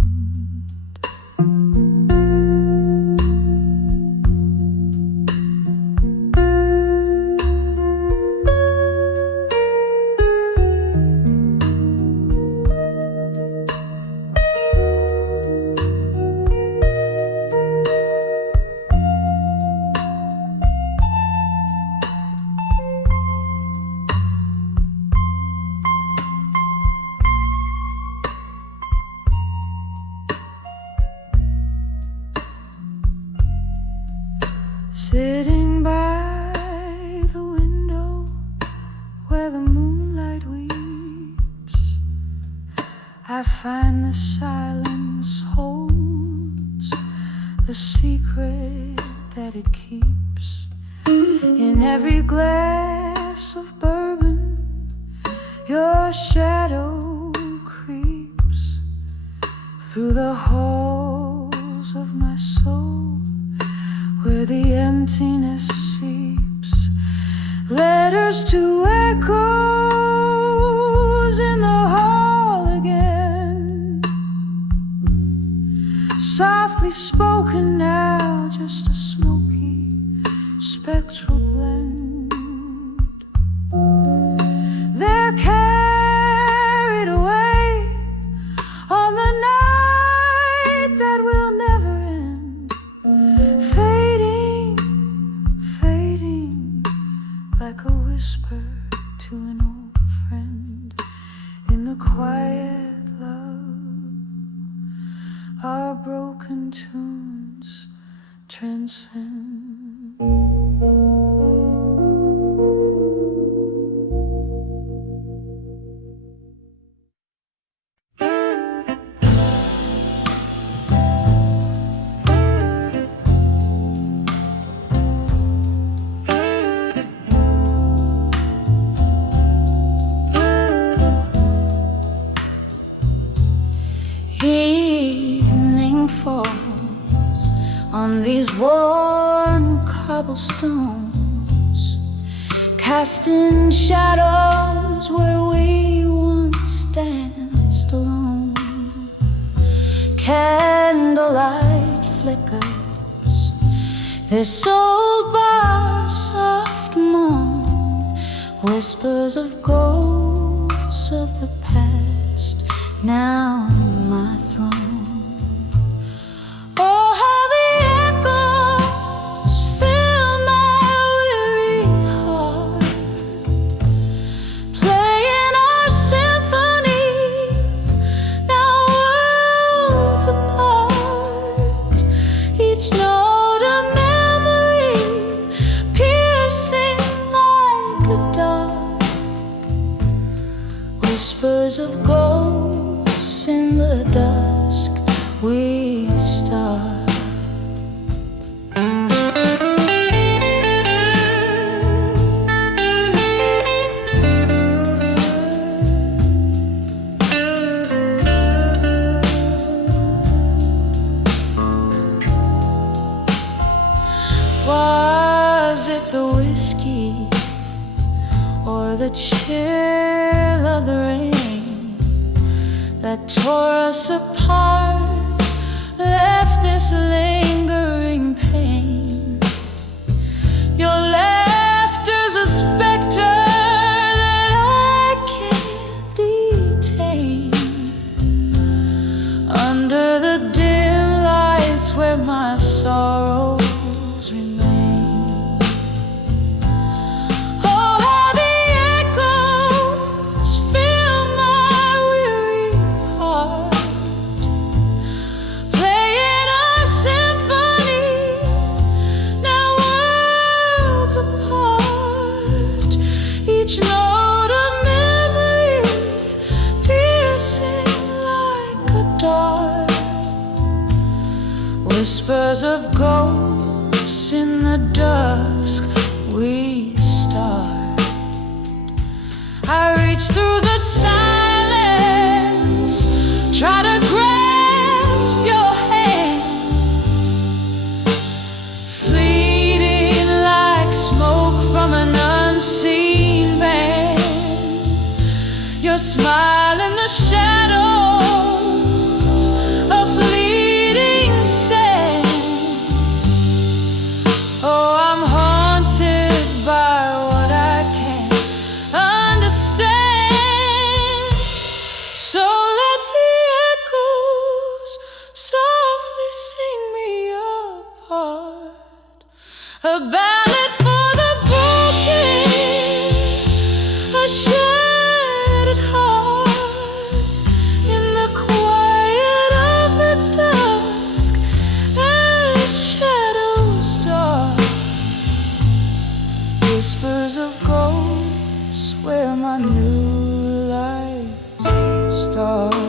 it keeps. In every glass of bourbon, your shadow creeps through the halls of my soul, where the emptiness seeps. Letters to echoes in the hall again, softly spoken now, just a smoky, spectral blend. They're carried away on the night that will never end, fading, fading like a whisper to an old friend. In the quiet love, our broken tunes transcend. Evening falls on these worn cobblestones, casting shadows where we once danced alone. Candlelight flickers this old bar's soft moan, whispers of ghosts of the past, now my throne. Oh, how the echoes fill my weary heart, playing our symphony, now worlds apart. Each note a memory, piercing like a dart. Whispers of ghosts in the dusk, we start. Was it the whiskey or the chill of the rain that tore us apart, left this lingering pain? Your laughter's a specter that I can't detain. Under the dim lights where my sorrows remain. Oh, how the echoes fill my weary heart, playing our symphony, now worlds apart. Each note a memory, piercing like a dart. Whispers of ghosts in the dusk, we start. I reach through the silence, try to grasp your hand, fleeting like smoke from an unseen band. Your smile in the shadows, a fleeting sand. Oh, I'm haunted by what I can't understand. So let the echoes softly sing me apart, a ballad for the broken, a shattered heart. In the quiet of the dusk, as shadows dark, whispers of ghosts where my new lives start.